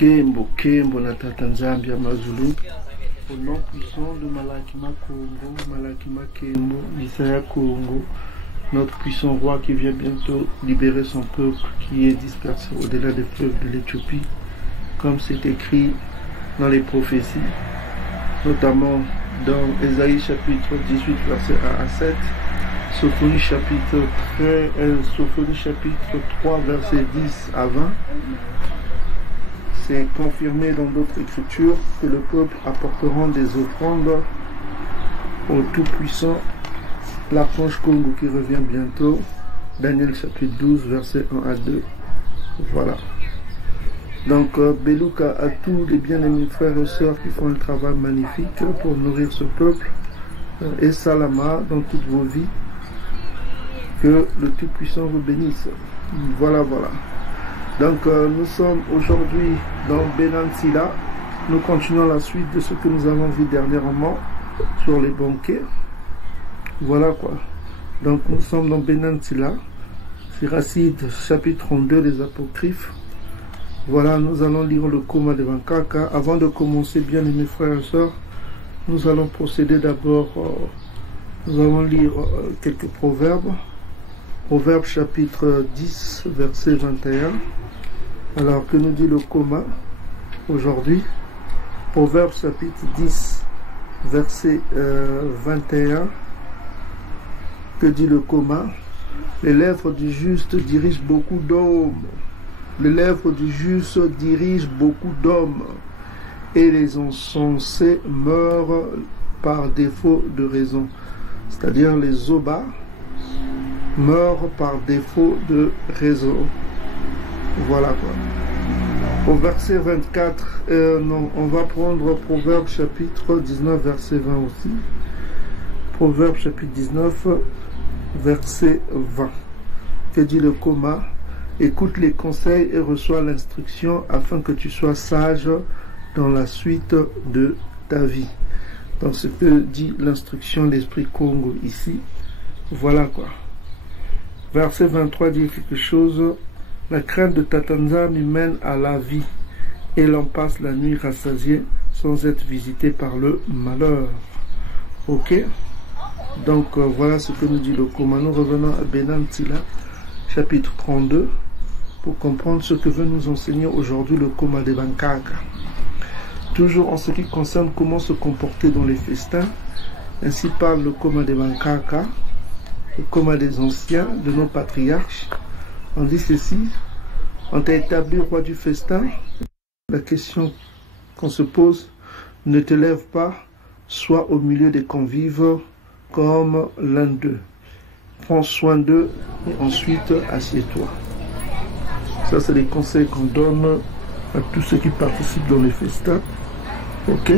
Kembo, Kembo na Tata Nzambi Amazulu. Au nom puissant de Malakima Congo, Malakima Kembo, Isaya Congo, notre puissant roi qui vient bientôt libérer son peuple qui est dispersé au-delà des fleuves de l'Éthiopie, comme c'est écrit dans les prophéties, notamment dans Ésaïe chapitre 18, verset 1 à 7, Sophonie chapitre 3, verset 10 à 20. C'est confirmé dans d'autres écritures que le peuple apportera des offrandes au Tout-Puissant, l'archange Congo qui revient bientôt, Daniel chapitre 12, verset 1 à 2. Voilà. Donc, Beluka à tous les bien-aimés frères et sœurs qui font un travail magnifique pour nourrir ce peuple, et Salama dans toutes vos vies, que le Tout-Puissant vous bénisse. Voilà, voilà. Donc, nous sommes aujourd'hui dans Benansila. Nous continuons la suite de ce que nous avons vu dernièrement sur les banquets. Voilà quoi. Donc, nous sommes dans Benansila. Siracide, chapitre 32, les apocryphes. Voilà, nous allons lire le Koma de Bankaka. Avant de commencer, bien aimés frères et sœurs, nous allons procéder d'abord, nous allons lire quelques proverbes. Proverbe chapitre 10, verset 21. Alors, que nous dit le Koma aujourd'hui? Proverbe chapitre 10, verset 21. Que dit le Koma? Les lèvres du juste dirigent beaucoup d'hommes. Les lèvres du juste dirigent beaucoup d'hommes. Et les insensés meurent par défaut de raison. C'est-à-dire les obas meurent par défaut de raison. Voilà quoi. Au verset 24, on va prendre Proverbe chapitre 19, verset 20 aussi. Proverbe chapitre 19, verset 20. Que dit le Koma? Écoute les conseils et reçois l'instruction afin que tu sois sage dans la suite de ta vie. Donc ce que dit l'instruction de l'Esprit Congo ici. Voilà quoi. Verset 23 dit quelque chose. La crainte de Tata Nzambi mène à la vie et l'on passe la nuit rassasié sans être visité par le malheur. Ok? Donc voilà ce que nous dit le Koma. Nous revenons à Benansila, chapitre 32, pour comprendre ce que veut nous enseigner aujourd'hui le Koma de Bankaka. Toujours en ce qui concerne comment se comporter dans les festins, ainsi parle le Koma de Bankaka, le Koma des anciens, de nos patriarches. On dit ceci: on t'a établi roi du festin. La question qu'on se pose: ne te lève pas, sois au milieu des convives comme l'un d'eux. Prends soin d'eux et ensuite assieds-toi. Ça, c'est les conseils qu'on donne à tous ceux qui participent dans les festins. Ok?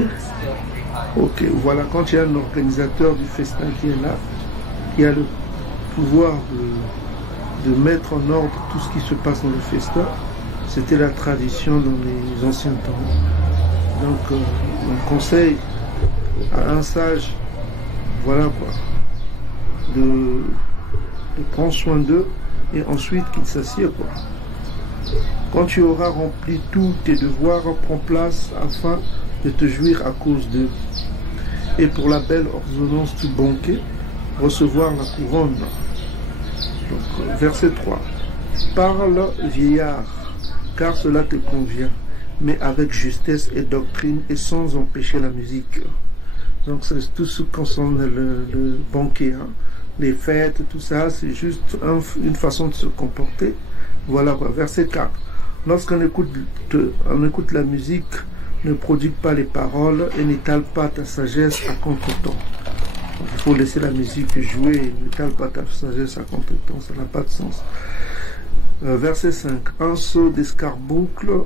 Ok, voilà, quand il y a un organisateur du festin qui est là, qui a le pouvoir de mettre en ordre tout ce qui se passe dans le festin, c'était la tradition dans les anciens temps. Donc, on conseille à un sage, voilà quoi, de prendre soin d'eux et ensuite qu'ils s'assiedent quoi. Quand tu auras rempli tous tes devoirs, prends place afin de te jouir à cause d'eux. Et pour la belle ordonnance du banquet, recevoir la couronne. Donc, verset 3. Parle, vieillard, car cela te convient, mais avec justesse et doctrine et sans empêcher la musique. Donc c'est tout ce qui concerne le banquet, hein. Les fêtes, tout ça, c'est juste une façon de se comporter. Voilà quoi. Verset 4. Lorsqu'on écoute la musique, ne prodigue pas les paroles et n'étale pas ta sagesse à contre-temps. Il faut laisser la musique jouer, n'étale pas ta sagesse à contre-temps, ça n'a pas de sens. Verset 5. Un seau d'escarboucle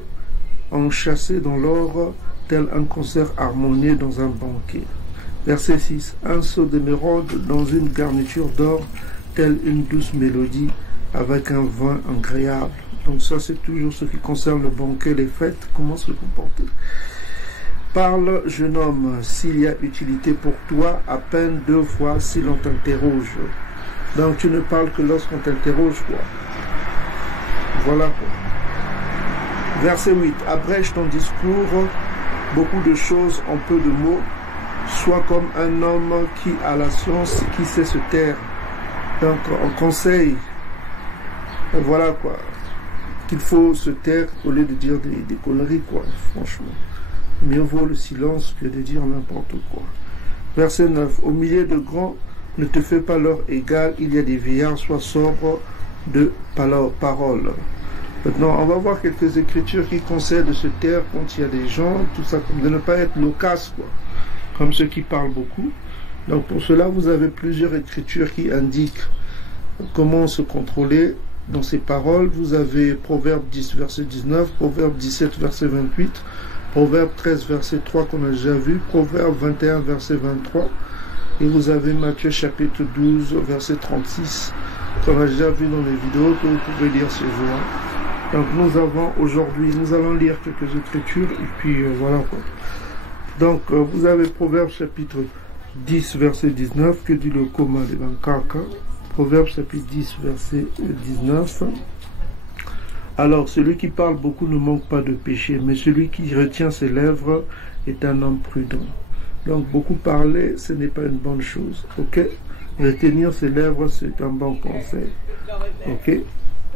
enchâssé dans l'or, tel un concert harmonieux dans un banquet. Verset 6. Un seau d'émeraude dans une garniture d'or, telle une douce mélodie avec un vin agréable. Donc ça, c'est toujours ce qui concerne le banquet, les fêtes, comment se comporter. Parle, jeune homme, s'il y a utilité pour toi, à peine 2 fois si l'on t'interroge. Donc tu ne parles que lorsqu'on t'interroge, quoi. Voilà quoi. Verset 8. Abrège ton discours, beaucoup de choses en peu de mots. Sois comme un homme qui a la science, qui sait se taire. Donc, on conseille, voilà quoi, qu'il faut se taire au lieu de dire des conneries, quoi, franchement. Mieux vaut le silence que de dire n'importe quoi. Verset 9. Au milieu de grands, ne te fais pas leur égal, il y a des vieillards, sois sobre de parole. Maintenant, on va voir quelques écritures qui conseillent de se taire quand il y a des gens, tout ça, de ne pas être loquace, quoi, comme ceux qui parlent beaucoup. Donc pour cela, vous avez plusieurs écritures qui indiquent comment se contrôler dans ces paroles. Vous avez Proverbe 10, verset 19, Proverbe 17, verset 28, Proverbe 13, verset 3 qu'on a déjà vu, Proverbe 21, verset 23, et vous avez Matthieu chapitre 12, verset 36, qu'on a déjà vu dans les vidéos, que vous pouvez lire chez vous. Donc nous avons aujourd'hui, nous allons lire quelques écritures, et puis voilà quoi. Donc vous avez Proverbe chapitre 10, verset 19, que dit le Koma de Bankaka. Proverbe chapitre 10, verset 19. Alors, celui qui parle beaucoup ne manque pas de péché, mais celui qui retient ses lèvres est un homme prudent. Donc, beaucoup parler, ce n'est pas une bonne chose. Ok? Retenir ses lèvres, c'est un bon conseil. Ok?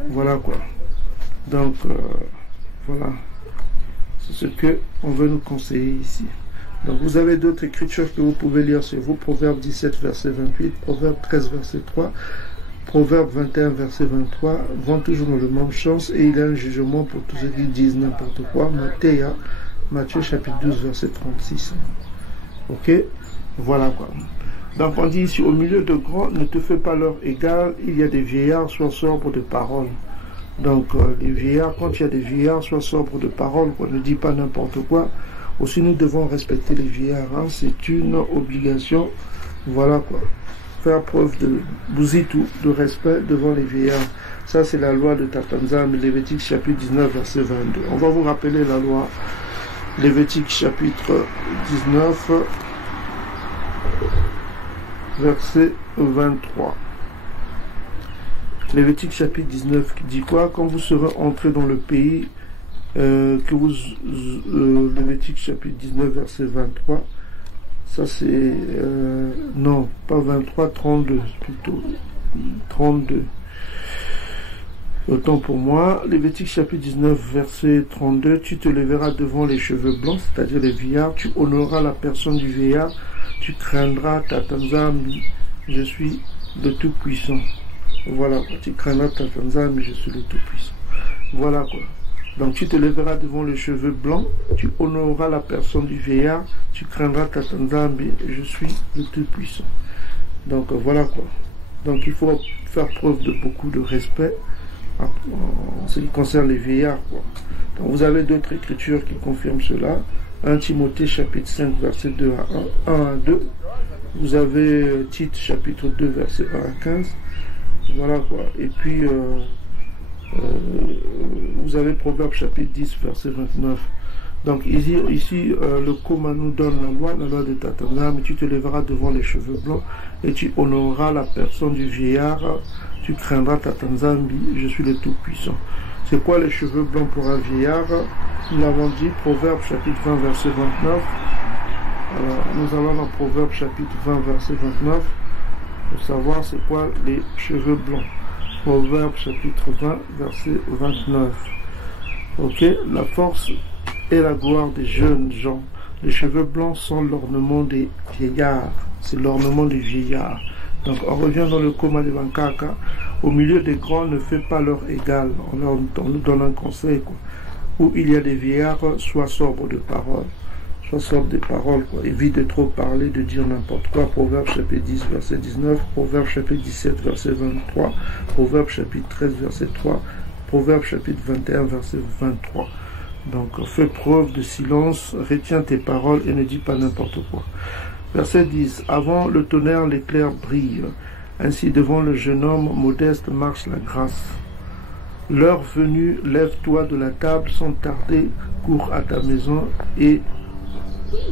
Voilà quoi. Donc, voilà. C'est ce que on veut nous conseiller ici. Donc vous avez d'autres écritures que vous pouvez lire sur vous. Proverbe 17, verset 28, Proverbe 13, verset 3, Proverbe 21, verset 23, vont toujours dans le même sens, et il y a un jugement pour tous ceux qui disent n'importe quoi. Matthieu chapitre 12, verset 36. Ok? Voilà quoi. Donc on dit ici, au milieu de grands, ne te fais pas leur égal, il y a des vieillards, sois sobre de parole. Donc les vieillards, quand il y a des vieillards, sois sobre de parole, quoi, ne dis pas n'importe quoi. Aussi, nous devons respecter les vieillards, hein. C'est une obligation, voilà quoi. Faire preuve de bouzitou, de respect devant les vieillards. Ça, c'est la loi de Tatanzam, Lévitique chapitre 19, verset 22. On va vous rappeler la loi. Lévitique chapitre 19, verset 23. Lévitique chapitre 19 qui dit quoi? Quand vous serez entrés dans le pays, que vous Lévitique chapitre 19 verset 23, ça c'est non pas 23, 32 plutôt, 32, autant pour moi. Lévitique chapitre 19 verset 32, tu te lèveras devant les cheveux blancs, c'est-à-dire les vieillards, tu honoreras la personne du vieillard, tu craindras Tatanzambi, je suis le Tout-Puissant. Voilà, tu craindras Tatanzambi, je suis le Tout-Puissant. Voilà quoi. Donc tu te lèveras devant les cheveux blancs, tu honoreras la personne du vieillard, tu craindras Tatanzambi, je suis le Tout-Puissant. Donc voilà quoi. Donc il faut faire preuve de beaucoup de respect en ce qui concerne les vieillards, quoi. Donc vous avez d'autres écritures qui confirment cela. 1 Timothée chapitre 5 verset 2 à 1 à 2. Vous avez Tite chapitre 2 verset 1 à 15. Voilà quoi. Et puis vous avez Proverbe chapitre 10 verset 29. Donc ici le Koma nous donne la loi de Tatanzam, et tu te lèveras devant les cheveux blancs et tu honoreras la personne du vieillard, tu craindras Tatanzambi, je suis le Tout-Puissant. C'est quoi les cheveux blancs pour un vieillard? Nous l'avons dit, Proverbe chapitre 20 verset 29. Alors nous allons dans Proverbe chapitre 20 verset 29 pour savoir c'est quoi les cheveux blancs. Proverbe chapitre 20 verset 29. Ok, la force et la gloire des jeunes gens. Les cheveux blancs sont l'ornement des vieillards. C'est l'ornement des vieillards. Donc on revient dans le Koma de Bankaka. Au milieu des grands, ne fais pas leur égal. On nous donne un conseil, quoi. Où il y a des vieillards, sois sobre de parole. Sois sobre des paroles, quoi. Évite de trop parler, de dire n'importe quoi. Proverbe chapitre 10 verset 19. Proverbe chapitre 17 verset 23. Proverbe chapitre 13 verset 3. Proverbe chapitre 21 verset 23. Donc fais preuve de silence, retiens tes paroles et ne dis pas n'importe quoi. Verset 10. Avant le tonnerre, l'éclair brille. Ainsi devant le jeune homme modeste marche la grâce. L'heure venue, lève-toi de la table sans tarder, cours à ta maison et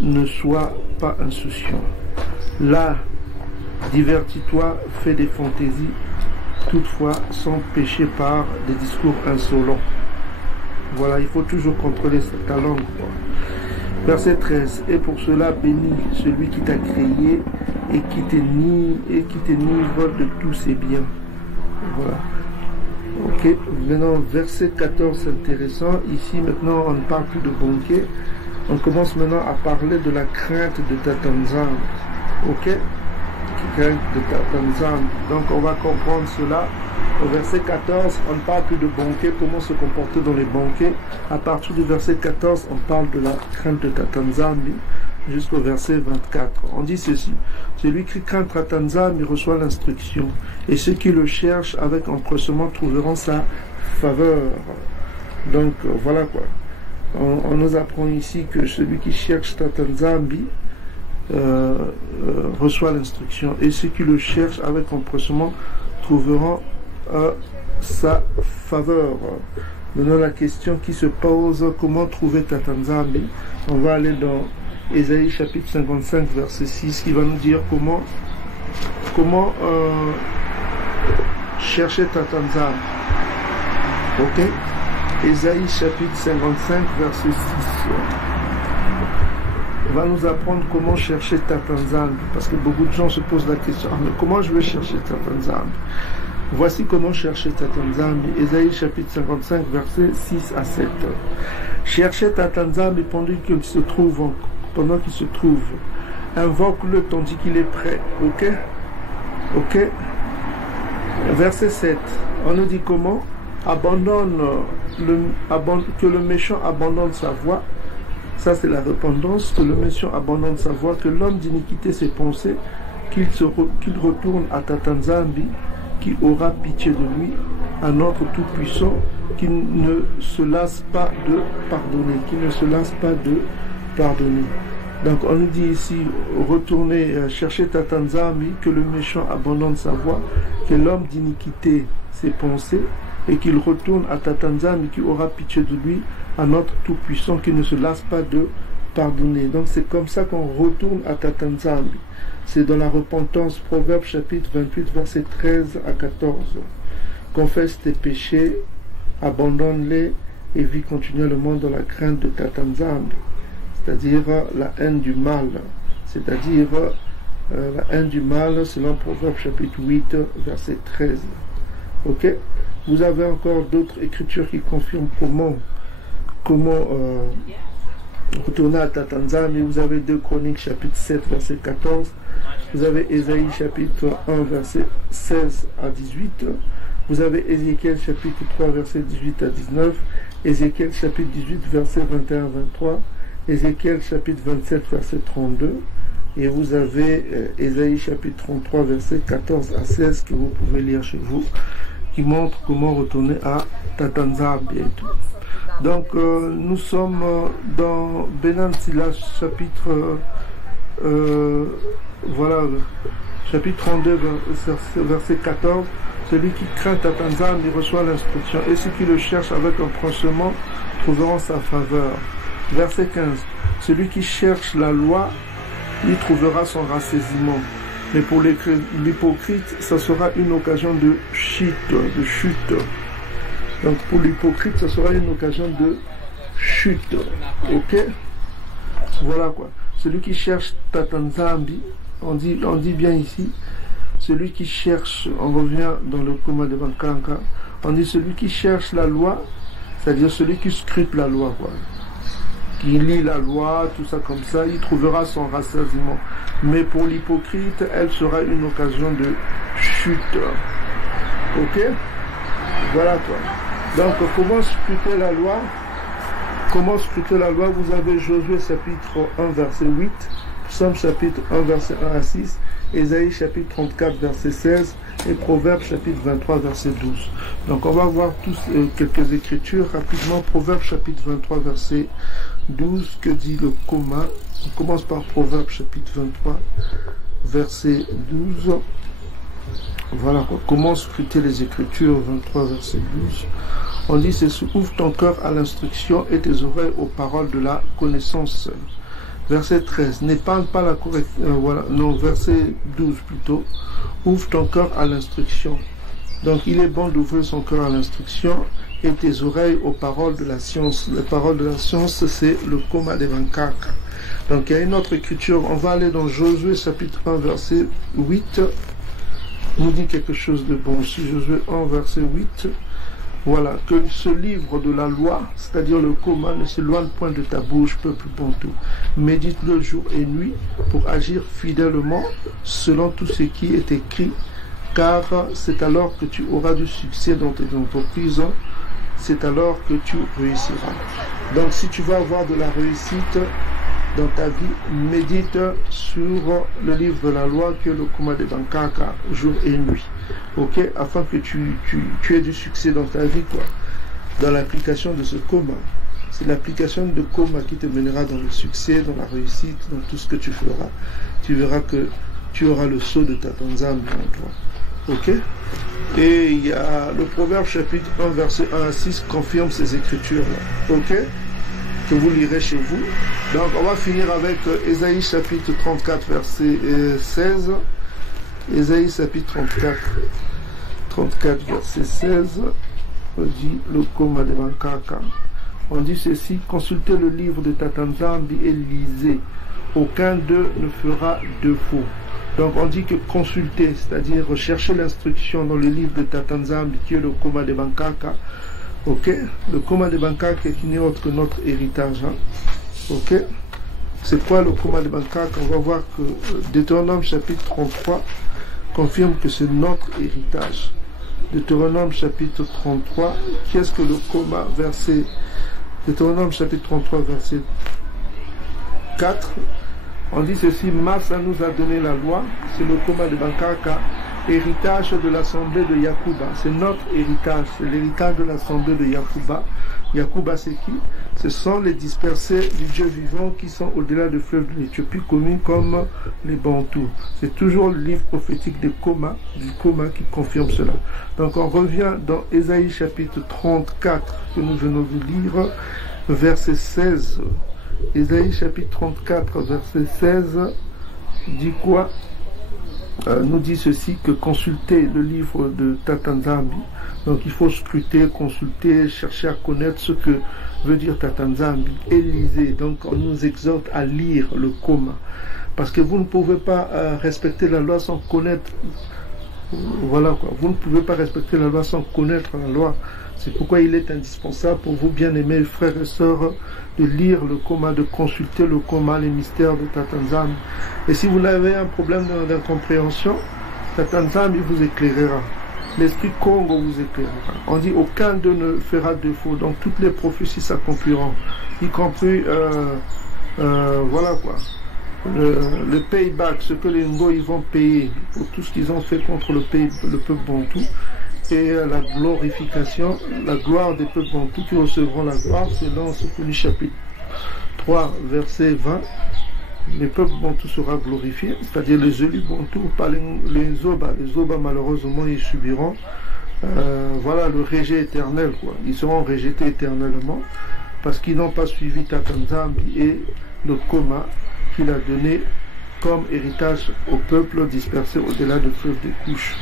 ne sois pas insouciant. Là, divertis-toi, fais des fantaisies, toutefois sans pécher par des discours insolents. Voilà, il faut toujours contrôler ta langue. Verset 13. Et pour cela, bénis celui qui t'a créé et qui t'enivre de tous ses biens. Voilà. Ok. Maintenant, verset 14, c'est intéressant. Ici, maintenant, on ne parle plus de banquet. On commence maintenant à parler de la crainte de Tatanzam. Ok. Crainte de Tatanzam. Donc, on va comprendre cela. Au verset 14, on ne parle plus de banquet, comment se comporter dans les banquets. À partir du verset 14, on parle de la crainte de Tatanzambi jusqu'au verset 24. On dit ceci: celui qui craint Tatanzambi reçoit l'instruction, et ceux qui le cherchent avec empressement trouveront sa faveur. Donc voilà quoi. On nous apprend ici que celui qui cherche Tatanzambi reçoit l'instruction, et ceux qui le cherchent avec empressement trouveront sa faveur. Maintenant, la question qui se pose: comment trouver Tatanzambi? On va aller dans Ésaïe chapitre 55 verset 6 qui va nous dire comment chercher Tatanzambi. Ok. Ésaïe chapitre 55 verset 6 va nous apprendre comment chercher Tatanzambi, parce que beaucoup de gens se posent la question: mais comment je vais chercher Tatanzambi? Voici comment chercher Tatanzambi. Ésaïe chapitre 55 versets 6 à 7. Cherchez Tatanzambi pendant qu'il se trouve. Invoque-le tandis qu'il est prêt. Ok. Ok. Verset 7. On nous dit comment? Que le méchant abandonne sa voie. Ça c'est la repentance. Que le méchant abandonne sa voie. Que l'homme d'iniquité ses pensées. Qu'il retourne à Tatanzambi, qui aura pitié de lui, à notre Tout-Puissant, qui ne se lasse pas de pardonner, Donc on nous dit ici, retournez chercher Tatanzambi, que le méchant abandonne sa voie, que l'homme d'iniquité ses pensées, et qu'il retourne à Tatanzambi, qui aura pitié de lui, à notre Tout-Puissant, qui ne se lasse pas de pardonner. Donc c'est comme ça qu'on retourne à Tatanzambi. C'est dans la repentance, Proverbe chapitre 28, verset 13 à 14. Confesse tes péchés, abandonne-les et vis continuellement dans la crainte de Tatanzambi, c'est-à-dire la haine du mal. C'est-à-dire la haine du mal selon Proverbe chapitre 8, verset 13. Ok. Vous avez encore d'autres écritures qui confirment comment retourner à Tatanzambi. Vous avez 2 Chroniques chapitre 7, verset 14. Vous avez Ésaïe chapitre 1 verset 16 à 18. Vous avez Ézéchiel chapitre 3 verset 18 à 19. Ézéchiel chapitre 18 verset 21 à 23. Ézéchiel chapitre 27 verset 32. Et vous avez Ésaïe chapitre 33 verset 14 à 16 que vous pouvez lire chez vous, qui montre comment retourner à Tatanzambi et tout. Donc nous sommes dans Benan Sila chapitre chapitre 32 verset 14. Celui qui craint Tatanzambi reçoit l'instruction, et ceux qui le cherchent avec empressement trouveront sa faveur. Verset 15. Celui qui cherche la loi y trouvera son rassaisinnement, mais pour l'hypocrite ça sera une occasion de chute. Donc pour l'hypocrite ça sera une occasion de chute. Ok. Voilà quoi. Celui qui cherche Tatanzambi, on dit bien ici, celui qui cherche, on revient dans le coma de Bankanka, on dit celui qui cherche la loi, c'est-à-dire celui qui scrute la loi, quoi, qui lit la loi, tout ça comme ça, il trouvera son rassasiement. Mais pour l'hypocrite, elle sera une occasion de chute. Ok? Voilà quoi. Donc comment scruter la loi? Comment scruter la loi? Vous avez Josué chapitre 1 verset 8, Psaume chapitre 1 verset 1 à 6, Ésaïe chapitre 34 verset 16 et Proverbe chapitre 23 verset 12. Donc on va voir tous quelques écritures rapidement. Proverbe chapitre 23 verset 12, que dit le coma? On commence par Proverbe chapitre 23 verset 12. Voilà, comment scruter les écritures? 23 verset 12. On dit ceci: ouvre ton cœur à l'instruction et tes oreilles aux paroles de la connaissance. Verset 13, n'épargne pas la correction. Verset 12 plutôt. Ouvre ton cœur à l'instruction. Donc il est bon d'ouvrir son cœur à l'instruction et tes oreilles aux paroles de la science. Les paroles de la science, c'est le coma des Bankaka. Donc il y a une autre écriture, on va aller dans Josué chapitre 1 verset 8, nous dit quelque chose de bon aussi. Josué 1 verset 8, voilà, que ce livre de la loi, c'est-à-dire le coma, ne s'éloigne point de ta bouche, peuple bantou. Médite-le jour et nuit pour agir fidèlement selon tout ce qui est écrit, car c'est alors que tu auras du succès dans tes entreprises, c'est alors que tu réussiras. Donc si tu veux avoir de la réussite dans ta vie, médite sur le livre de la loi que le coma de Bankaka, jour et nuit. Ok, afin que tu aies du succès dans ta vie, quoi. Dans l'application de ce coma. C'est l'application de coma qui te mènera dans le succès, dans la réussite, dans tout ce que tu feras. Tu verras que tu auras le sceau de ta Tanzanie en toi. Ok? Et il y a le Proverbe chapitre 1, verset 1 à 6 confirme ces écritures-là. Ok? Que vous lirez chez vous. Donc on va finir avec Ésaïe chapitre 34 verset 16. Ésaïe chapitre 34 verset 16 dit le coma de Bankaka. On dit ceci: consultez le livre de Tatanzambi et lisez, aucun d'eux ne fera défaut. Donc on dit que consulter, c'est-à-dire rechercher l'instruction dans le livre de Tatanzambi qui est le coma de Bankaka. Ok, le coma de Bankaka est ni autre que notre héritage. Hein? Ok, c'est quoi le coma de Bankaka? On va voir que Deutéronome chapitre 33 confirme que c'est notre héritage. Deutéronome chapitre 33, qu'est-ce que le coma? Verset Deutéronome chapitre 33 verset 4, on dit ceci: Massa nous a donné la loi, c'est le coma de Bankaka, héritage de l'assemblée de Yakuba. C'est notre héritage, c'est l'héritage de l'assemblée de Yakuba. Yakuba, c'est qui? Ce sont les dispersés du Dieu vivant qui sont au-delà du fleuve de l'Éthiopie, connus comme les Bantous. C'est toujours le livre prophétique du coma qui confirme cela. Donc on revient dans Ésaïe chapitre 34 que nous venons de lire, verset 16. Ésaïe chapitre 34 verset 16 dit quoi? Nous dit ceci, que consulter le livre de Tatanzambi. Donc il faut scruter, consulter, chercher à connaître ce que veut dire Tatanzambi. Et lisez. Donc on nous exhorte à lire le coma. Parce que vous ne pouvez pas respecter la loi sans connaître. Voilà quoi. Vous ne pouvez pas respecter la loi sans connaître la loi. C'est pourquoi il est indispensable pour vous, bien-aimés frères et sœurs, de lire le coma, de consulter le coma, les mystères de Tatanzambi. Et si vous avez un problème d'incompréhension, Tatanzambi vous éclairera. L'esprit Congo vous éclairera. On dit aucun d'eux ne fera défaut. Donc toutes les prophéties s'accompliront, y compris voilà quoi. Le payback, ce que les Ngo ils vont payer pour tout ce qu'ils ont fait contre le peuple bantou. Et la glorification, la gloire des peuples bantous qui recevront la gloire, c'est dans ce chapitre 3, verset 20. Les peuples bantous seront glorifiés, c'est-à-dire les élus bantous, pas les Zoba. Les Zoba, malheureusement, ils subiront voilà, le rejet éternel, quoi. Ils seront rejetés éternellement parce qu'ils n'ont pas suivi Tatanzambi et le coma qu'il a donné comme héritage au peuple dispersé au-delà de fleuve des couches.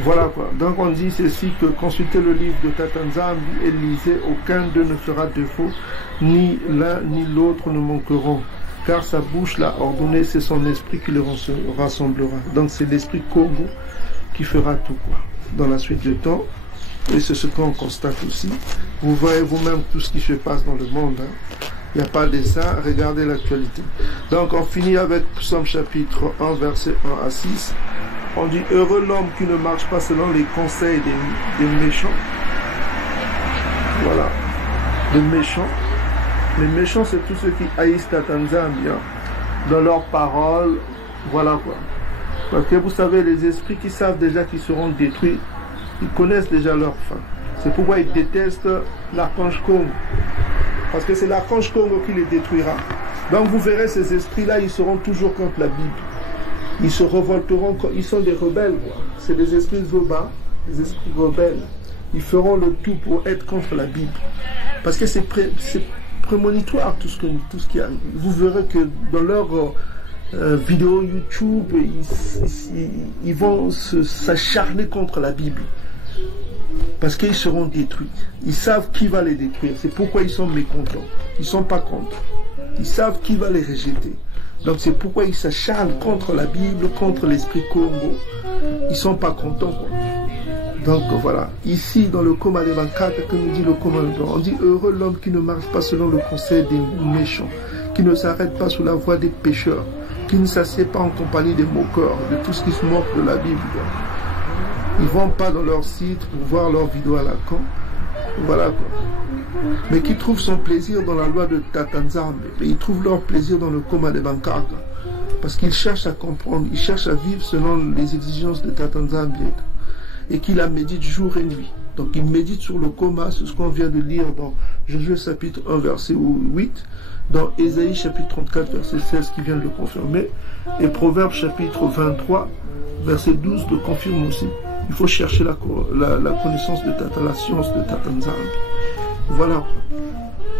Voilà quoi. Donc on dit ceci, que consultez le livre de Tatanzambi et lisez, aucun d'eux ne fera défaut, ni l'un ni l'autre ne manqueront, car sa bouche l'a ordonné, c'est son esprit qui le rassemblera. Donc c'est l'esprit Congo qui fera tout quoi. Dans la suite du temps, et c'est ce qu'on constate aussi. Vous voyez vous-même tout ce qui se passe dans le monde. Hein. Il n'y a pas de ça, regardez l'actualité. Donc on finit avec Psaume chapitre 1, verset 1 à 6. On dit: heureux l'homme qui ne marche pas selon les conseils des méchants. Voilà, les méchants. Les méchants, c'est tous ceux qui haïssent Tatanzambi dans leurs paroles. Voilà quoi. Parce que vous savez, les esprits qui savent déjà qu'ils seront détruits, ils connaissent déjà leur fin. C'est pourquoi ils détestent l'archange Congo. Parce que c'est l'archange Congo qui les détruira. Donc vous verrez, ces esprits-là, ils seront toujours contre la Bible. Ils se révolteront, ils sont des rebelles. C'est des esprits Zoba, des esprits rebelles. Ils feront le tout pour être contre la Bible. Parce que c'est prémonitoire tout ce qui arrive. Vous verrez que dans leurs vidéos YouTube, ils vont s'acharner contre la Bible. Parce qu'ils seront détruits. Ils savent qui va les détruire. C'est pourquoi ils sont mécontents. Ils ne sont pas contents. Ils savent qui va les rejeter. Donc c'est pourquoi ils s'acharnent contre la Bible, contre l'esprit Congo. Ils ne sont pas contents, quoi. Donc voilà, ici dans le coma des 24, que nous dit le commandant, on dit heureux l'homme qui ne marche pas selon le conseil des méchants, qui ne s'arrête pas sous la voie des pécheurs, qui ne s'assied pas en compagnie des moqueurs, de tout ce qui se moque de la Bible. Ils ne vont pas dans leur site pour voir leur vidéo à la con. Voilà quoi. Mais qui trouvent son plaisir dans la loi de Tatanzambe. Et ils trouvent leur plaisir dans le coma des 24. Parce qu'ils cherchent à comprendre, ils cherchent à vivre selon les exigences de Tatanzambe. Et qui la médite jour et nuit. Donc il médite sur le coma, c'est ce qu'on vient de lire dans Josué chapitre 1 verset 8, dans Ésaïe chapitre 34 verset 16 qui vient de le confirmer, et Proverbes chapitre 23 verset 12 le confirme aussi. Il faut chercher la connaissance de la science de Tatanzambe. Voilà.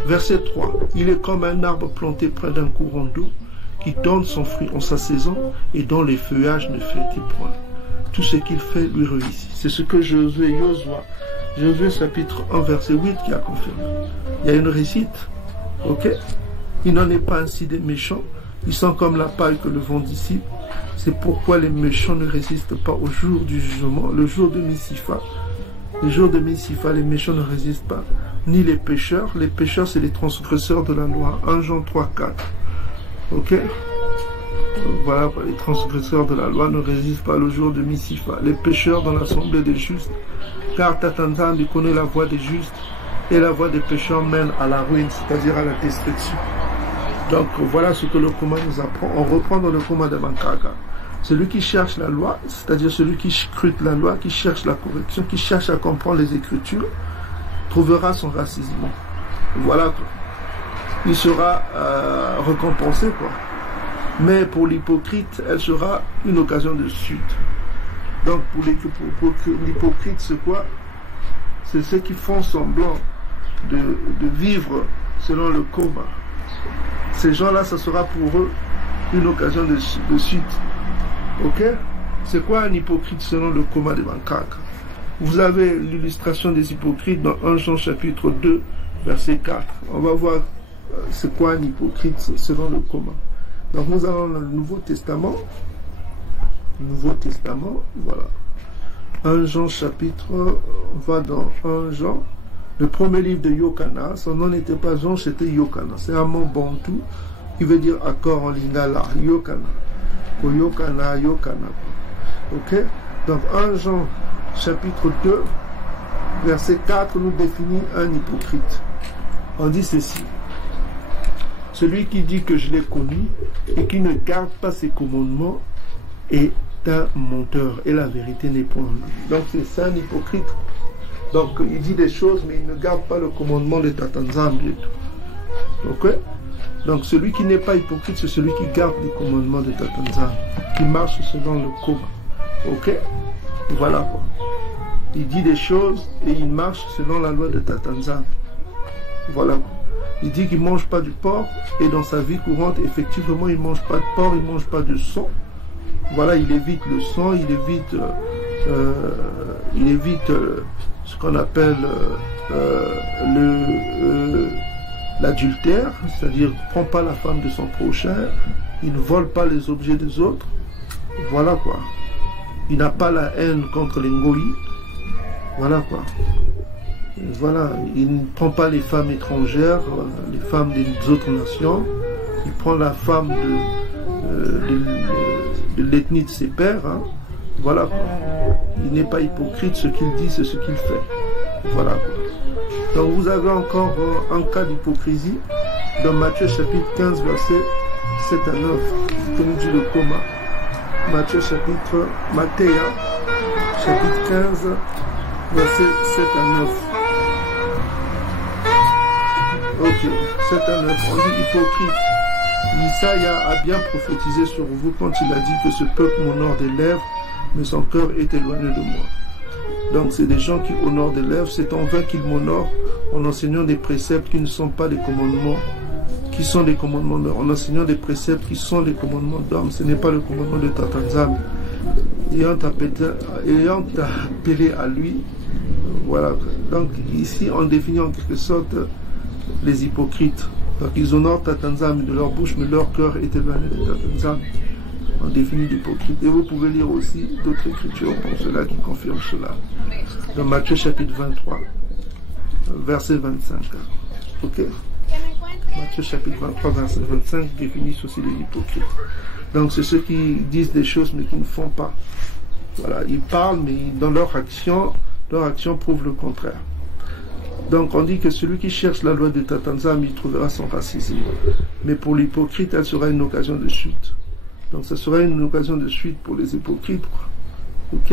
Verset 3. Il est comme un arbre planté près d'un courant d'eau qui donne son fruit en sa saison et dont les feuillages ne flétissent point. Tout ce qu'il fait lui réussit. C'est ce que Josué chapitre 1 verset 8 qui a confirmé. Il y a une réussite. Ok? Il n'en est pas ainsi des méchants. Ils sont comme la paille que le vent dissipe. C'est pourquoi les méchants ne résistent pas au jour du jugement, le jour de Missifa. Le jour de Missifa, les méchants ne résistent pas. Ni les pécheurs. Les pécheurs, c'est les transgresseurs de la loi. 1 Jean 3, 4. Ok? Voilà, les transgresseurs de la loi ne résistent pas le jour de Missifa. Les pécheurs dans l'assemblée des justes, car Tatanzambe connaît la voie des justes et la voie des pécheurs mène à la ruine, c'est-à-dire à la destruction. Donc voilà ce que le coma nous apprend. On reprend dans le coma de Mankaga. Celui qui cherche la loi, c'est-à-dire celui qui scrute la loi, qui cherche la correction, qui cherche à comprendre les Écritures, trouvera son racisme. Voilà quoi. Il sera récompensé quoi. Mais pour l'hypocrite, elle sera une occasion de chute. Donc pour l'hypocrite, c'est quoi? C'est ceux qui font semblant de vivre selon le coma. Ces gens-là, ça sera pour eux une occasion de chute. Ok? C'est quoi un hypocrite selon le coma de Bankaka? Vous avez l'illustration des hypocrites dans 1 Jean chapitre 2, verset 4. On va voir c'est quoi un hypocrite selon le coma. Donc nous allons dans le Nouveau Testament. Nouveau Testament, voilà. 1 Jean chapitre, on va dans 1 Jean. Le premier livre de Yokana, son nom n'était pas Jean, c'était Yokana. C'est un mot bantou qui veut dire accord en lingala, Yokana. Pour Yokana, Yokana. Ok? Donc 1 Jean chapitre 2, verset 4 nous définit un hypocrite. On dit ceci. Celui qui dit que je l'ai connu et qui ne garde pas ses commandements est un menteur et la vérité n'est point en lui. Donc c'est un hypocrite. Donc il dit des choses mais il ne garde pas le commandement de Tatanzambe et tout. Ok? Donc celui qui n'est pas hypocrite, c'est celui qui garde les commandements de Tatanzambe, qui marche selon le coma. Ok? Voilà quoi. Il dit des choses et il marche selon la loi de Tatanzambe. Voilà quoi. Il dit qu'il ne mange pas du porc et dans sa vie courante, effectivement, il ne mange pas de porc, il ne mange pas de sang. Voilà, il évite le sang, il évite ce qu'on appelle l'adultère, c'est-à-dire il ne prend pas la femme de son prochain, il ne vole pas les objets des autres. Voilà quoi. Il n'a pas la haine contre les ngoïs. Voilà quoi. Voilà, il ne prend pas les femmes étrangères, les femmes des autres nations. Il prend la femme de l'ethnie de ses pères. Hein. Voilà quoi. Il n'est pas hypocrite, ce qu'il dit, c'est ce qu'il fait. Voilà quoi. Donc vous avez encore un cas d'hypocrisie dans Matthieu chapitre 15, verset 7 à 9, comme dit le coma. Matthieu chapitre 15, verset 7 à 9. Ok, 7 à 9, on dit hypocrite. Isaïe a bien prophétisé sur vous quand il a dit que ce peuple m'honore des lèvres, mais son cœur est éloigné de moi. Donc c'est des gens qui honorent des lèvres, c'est en vain qu'ils m'honorent en enseignant des préceptes qui ne sont pas des commandements, qui sont des commandements d'hommes, en enseignant des préceptes qui sont des commandements d'hommes. Ce n'est pas le commandement de Tatanzambe. Ayant appelé à lui, Voilà. Donc ici, on définit en quelque sorte les hypocrites. Donc ils honorent Tatanzam de leur bouche, mais leur cœur est éloigné de Tatanzam. On définit l'hypocrite. Et vous pouvez lire aussi d'autres écritures pour cela qui confirment cela. Dans Matthieu chapitre 23, verset 25. Ok? Matthieu chapitre 23, verset 25 définissent aussi les hypocrites. Donc c'est ceux qui disent des choses mais qui ne font pas. Voilà, ils parlent mais dans leur action prouve le contraire. Donc on dit que celui qui cherche la loi de Tatanzam, il trouvera son racisme. Mais pour l'hypocrite, elle sera une occasion de chute. Donc ça sera une occasion de chute pour les hypocrites. Ok?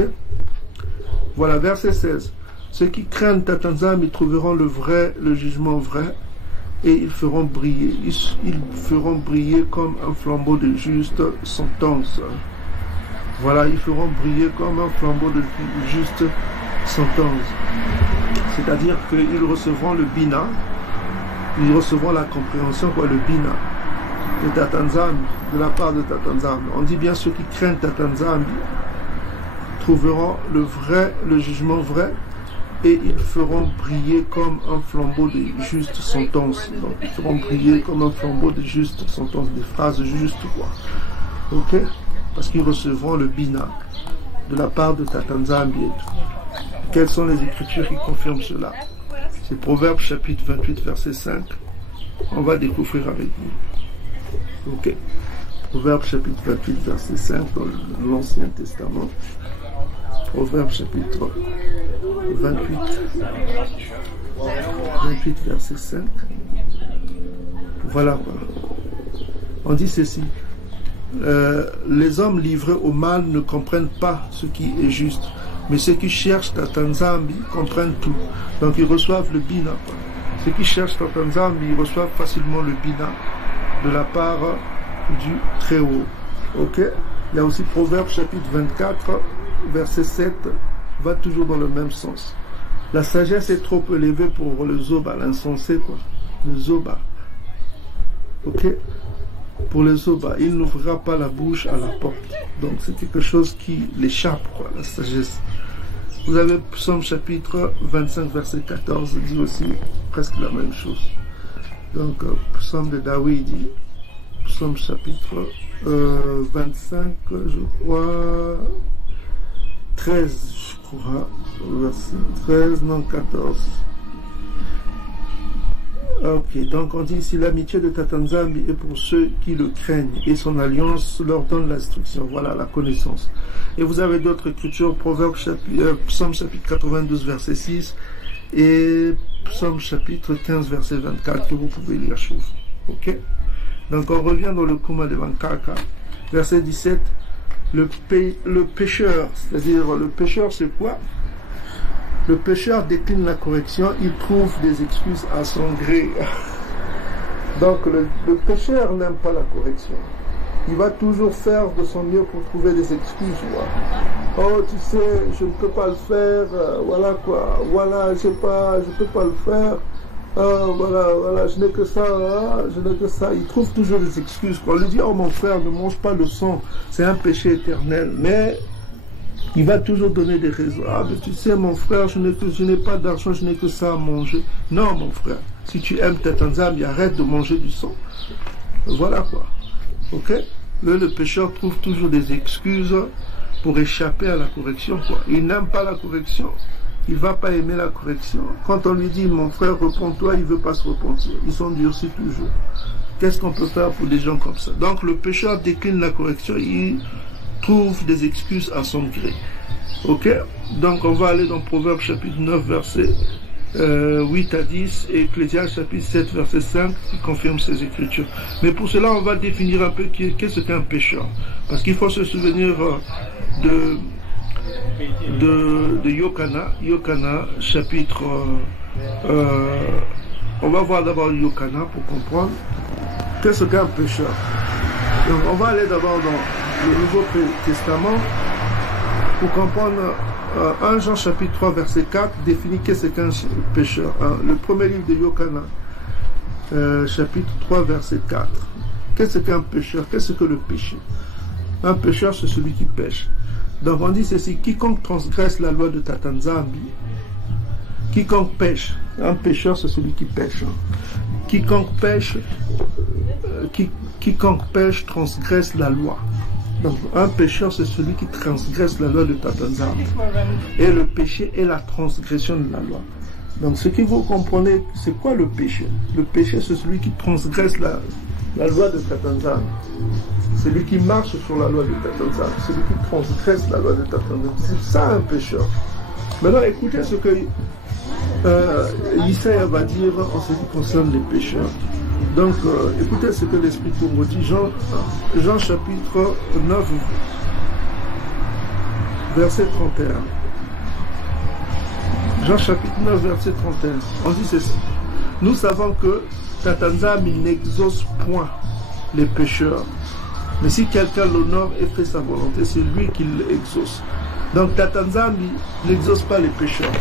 Voilà, verset 16. Ceux qui craignent Tatanzam, ils trouveront le jugement vrai, et ils feront briller comme un flambeau de juste sentence. Voilà, ils feront briller comme un flambeau de juste sentence. C'est-à-dire qu'ils recevront le bina, ils recevront la compréhension, le bina de Tatanzam, de la part de Tatanzam. On dit bien ceux qui craignent Tatanzam trouveront le jugement vrai, et ils feront briller comme un flambeau de juste sentence. Donc ils feront briller comme un flambeau de juste sentence, des phrases justes, quoi. Ok? Parce qu'ils recevront le bina de la part de Tatanzam. Quelles sont les écritures qui confirment cela? C'est Proverbes chapitre 28 verset 5. On va découvrir avec vous. Ok. Proverbes chapitre 28 verset 5 dans l'Ancien Testament. Proverbes chapitre 28 verset 5. Voilà. On dit ceci. Les hommes livrés au mal ne comprennent pas ce qui est juste. Mais ceux qui cherchent Tatanzam, ils comprennent tout. Donc ils reçoivent le bina. Ceux qui cherchent Tatanzam, ils reçoivent facilement le bina de la part du Très-Haut. Ok? Il y a aussi Proverbe chapitre 24, verset 7, va toujours dans le même sens. La sagesse est trop élevée pour le zoba, l'insensé, quoi. Le zoba. Ok? Pour le zoba, il n'ouvrira pas la bouche à la porte. Donc c'est quelque chose qui l'échappe, quoi, la sagesse. Vous avez Psaume chapitre 25, verset 14, dit aussi presque la même chose. Donc Psaume de David dit, Psaume chapitre 25, je crois, 13, je crois, verset 13, non 14. Ok, donc on dit ici l'amitié de Tatanzam est pour ceux qui le craignent et son alliance leur donne l'instruction, voilà la connaissance. Et vous avez d'autres écritures, Proverbe Psaume chapitre 92 verset 6 et Psaume chapitre 15 verset 24 que vous pouvez lire chez vous. Ok? Donc on revient dans le Kuma de Vankaka, verset 17, le pécheur, c'est-à-dire le pécheur c'est quoi? Le pécheur décline la correction, il trouve des excuses à son gré. Donc le pécheur n'aime pas la correction. Il va toujours faire de son mieux pour trouver des excuses. Oh, tu sais, je ne peux pas le faire, voilà quoi, voilà, je peux pas le faire, voilà, je n'ai que ça, je n'ai que ça. Il trouve toujours des excuses. On lui dit, oh mon frère, ne mange pas le sang, c'est un péché éternel. Mais il va toujours donner des raisons. Ah, mais tu sais, mon frère, je n'ai pas d'argent, je n'ai que ça à manger. Non, mon frère, si tu aimes Tatanzam, arrête de manger du sang. Voilà quoi. Ok? Le pécheur trouve toujours des excuses pour échapper à la correction, quoi. Il n'aime pas la correction. Il ne va pas aimer la correction. Quand on lui dit, mon frère, repens-toi, il ne veut pas se repentir. Ils sont durcis toujours. Qu'est-ce qu'on peut faire pour des gens comme ça? Donc, le pécheur décline la correction. Il trouve des excuses à son gré. Ok? Donc on va aller dans Proverbe chapitre 9 verset 8 à 10 et Ecclésiaste chapitre 7 verset 5 qui confirme ces écritures. Mais pour cela on va définir un peu qu'est-ce qu'un pécheur. Parce qu'il faut se souvenir de Yokana chapitre on va voir d'abord Yokana pour comprendre qu'est-ce qu'un pécheur. Donc on va aller d'abord dans le Nouveau Testament pour comprendre 1 Jean chapitre 3 verset 4 définit qu'est-ce qu'un pécheur. Le premier livre de Yokana chapitre 3 verset 4. Qu'est-ce qu'un pécheur? Qu'est-ce que le péché? Un pécheur c'est celui qui pêche. Donc on dit ceci, quiconque transgresse la loi de Tatanzambi Quiconque pêche, un pêcheur c'est celui qui pêche. Quiconque pêche transgresse la loi. Donc un pécheur c'est celui qui transgresse la loi de Tatanzam. Et le péché est la transgression de la loi. Donc ce que vous comprenez, c'est quoi le péché? Le péché c'est celui qui transgresse la loi de Tatanzam. Celui qui marche sur la loi de Tatanzam. Celui qui transgresse la loi de Tatanzam. C'est ça un pécheur. Maintenant écoutez ce que Isaïe va dire en ce qui concerne les pécheurs. Donc, écoutez ce que l'Esprit Congo dit, Jean chapitre 9, verset 31. Jean chapitre 9, verset 31. On dit ceci. Nous savons que Tatanzam, il n'exauce point les pécheurs. Mais si quelqu'un l'honore et fait sa volonté, c'est lui qui l'exauce. Donc, Tatanzam, il n'exauce pas les pécheurs.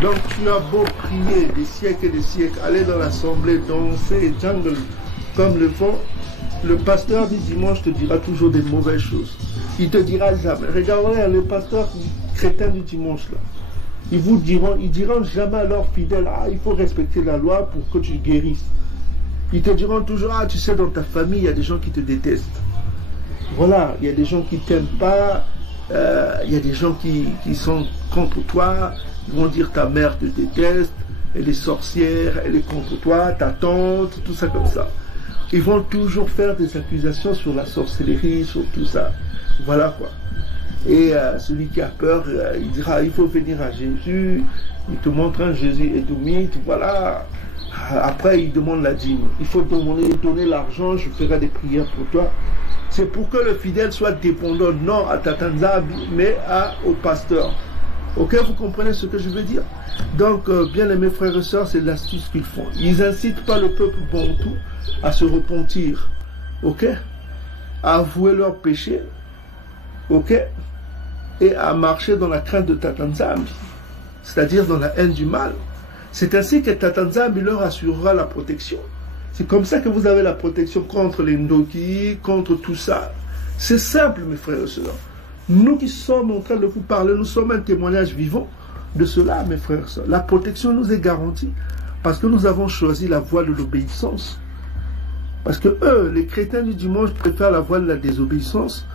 Donc tu as beau prier des siècles et des siècles, aller dans l'assemblée, danser, jungle comme le font, le pasteur du dimanche te dira toujours des mauvaises choses. Il te dira jamais. Regardez le pasteur chrétien du dimanche là. Ils diront jamais à leurs fidèles, ah il faut respecter la loi pour que tu guérisses. Ils te diront toujours, ah tu sais dans ta famille il y a des gens qui te détestent. Voilà, il y a des gens qui t'aiment pas, il y a des gens qui sont contre toi. Ils vont dire ta mère te déteste, elle est sorcière, elle est contre toi, ta tante, tout ça comme ça. Ils vont toujours faire des accusations sur la sorcellerie, sur tout ça. Voilà quoi. Et celui qui a peur, il dira, il faut venir à Jésus, il te montre un Jésus édomite, voilà. Après, il demande la dîme. Il faut donner l'argent, je ferai des prières pour toi. C'est pour que le fidèle soit dépendant, non à Tatanzam, mais au pasteur. Ok, vous comprenez ce que je veux dire? Donc, bien aimés frères et sœurs, c'est l'astuce qu'ils font. Ils n'incitent pas le peuple bantou à se repentir, ok? À avouer leurs péchés, ok? Et à marcher dans la crainte de Tatanzam, c'est-à-dire dans la haine du mal. C'est ainsi que Tatanzam leur assurera la protection. C'est comme ça que vous avez la protection contre les Ndoki, contre tout ça. C'est simple, mes frères et sœurs. Nous qui sommes en train de vous parler, nous sommes un témoignage vivant de cela, mes frères et sœurs. La protection nous est garantie parce que nous avons choisi la voie de l'obéissance. Parce que eux, les chrétiens du dimanche, préfèrent la voie de la désobéissance.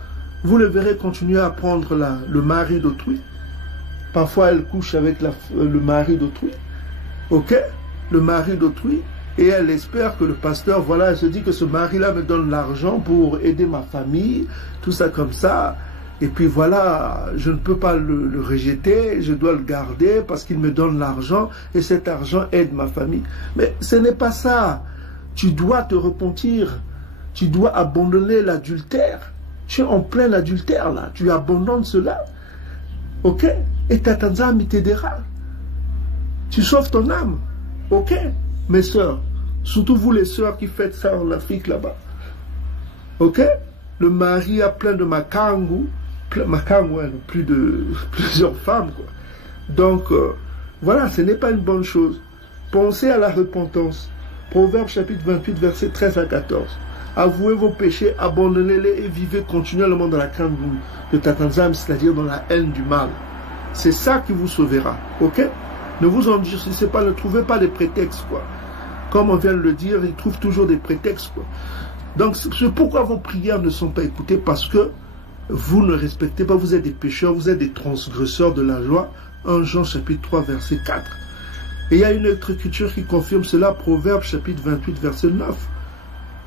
Vous le verrez continuer à prendre le mari d'autrui. Parfois, elle couche avec le mari d'autrui. Ok? Le mari d'autrui. Et elle espère que le pasteur, voilà, elle se dit que ce mari-là me donne l'argent pour aider ma famille, tout ça comme ça. Et puis voilà, je ne peux pas le rejeter, je dois le garder parce qu'il me donne l'argent et cet argent aide ma famille. Mais ce n'est pas ça. Tu dois te repentir. Tu dois abandonner l'adultère. Tu es en plein adultère là. Tu abandonnes cela. Ok? Et Tatanzam, il t'aidera. Tu sauves ton âme. Ok? Mes sœurs, surtout vous les sœurs qui faites ça en Afrique là-bas. Ok? Le mari a plein de makangu, plusieurs femmes, quoi. Donc, voilà, ce n'est pas une bonne chose. Pensez à la repentance. Proverbe chapitre 28, versets 13 à 14. Avouez vos péchés, abandonnez-les et vivez continuellement dans la crainte de Tatanzam, c'est-à-dire dans la haine du mal. C'est ça qui vous sauvera. Ok? Ne vous endurcissez pas, ne trouvez pas des prétextes, quoi. Comme on vient de le dire, ils trouvent toujours des prétextes, quoi. Donc, c'est pourquoi vos prières ne sont pas écoutées, parce que vous ne respectez pas, vous êtes des pécheurs, vous êtes des transgresseurs de la loi. 1 Jean chapitre 3, verset 4. Et il y a une autre écriture qui confirme cela, Proverbe chapitre 28, verset 9.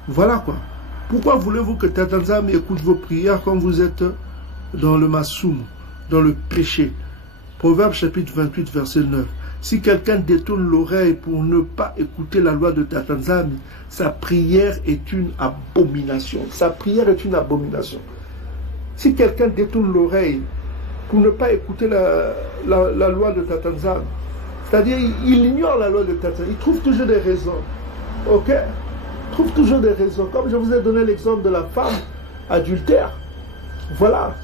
Voilà quoi. Pourquoi voulez-vous que Tatanzam écoute vos prières quand vous êtes dans le massoum, dans le péché? Proverbe chapitre 28, verset 9. Si quelqu'un détourne l'oreille pour ne pas écouter la loi de Tatanzam, sa prière est une abomination. Sa prière est une abomination. Si quelqu'un détourne l'oreille pour ne pas écouter la loi de Tatanzam, c'est-à-dire il ignore la loi de Tatanzam, il trouve toujours des raisons. Ok? Il trouve toujours des raisons. Comme je vous ai donné l'exemple de la femme adultère. Voilà.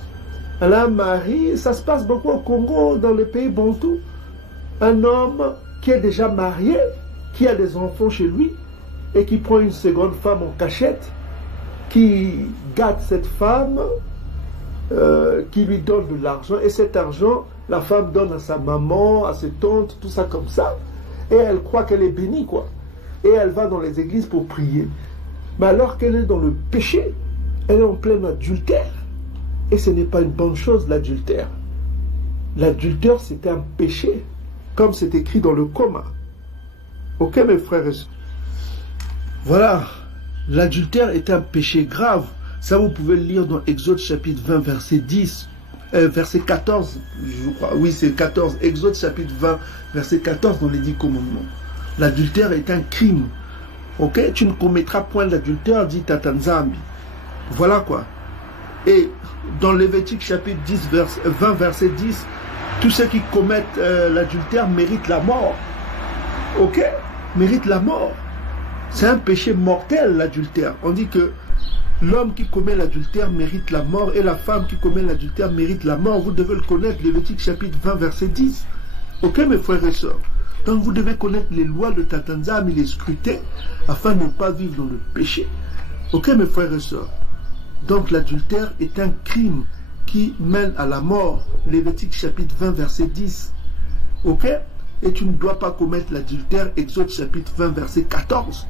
Elle a un mari, ça se passe beaucoup au Congo, dans les pays bantous. Un homme qui est déjà marié, qui a des enfants chez lui, et qui prend une seconde femme en cachette, qui gâte cette femme, qui lui donne de l'argent, et cet argent, La femme donne à sa maman, à ses tantes, tout ça comme ça. Et elle croit qu'elle est bénie, quoi. Et elle va dans les églises pour prier. Mais alors qu'elle est dans le péché, elle est en plein adultère. Et ce n'est pas une bonne chose, l'adultère. L'adultère, c'est un péché, comme c'est écrit dans le Coma. Ok, mes frères et sœurs. Voilà, l'adultère est un péché grave. Ça, vous pouvez le lire dans Exode chapitre 20, verset 10. Verset 14, je crois. Oui, c'est 14. Exode chapitre 20, verset 14 dans les 10 commandements. L'adultère est un crime. Ok, tu ne commettras point d'adultère, dit Tatanzambi. Voilà quoi. Et dans Lévitique chapitre 10, 20, verset 10, tous ceux qui commettent l'adultère méritent la mort. Ok, méritent la mort. C'est un péché mortel, l'adultère. On dit que l'homme qui commet l'adultère mérite la mort et la femme qui commet l'adultère mérite la mort. Vous devez le connaître, Lévitique chapitre 20, verset 10. Ok, mes frères et sœurs. Donc vous devez connaître les lois de Tatanzam et les scruter afin de ne pas vivre dans le péché. Ok, mes frères et sœurs. Donc l'adultère est un crime qui mène à la mort. Lévitique chapitre 20, verset 10. Ok? Et tu ne dois pas commettre l'adultère. Exode chapitre 20, verset 14.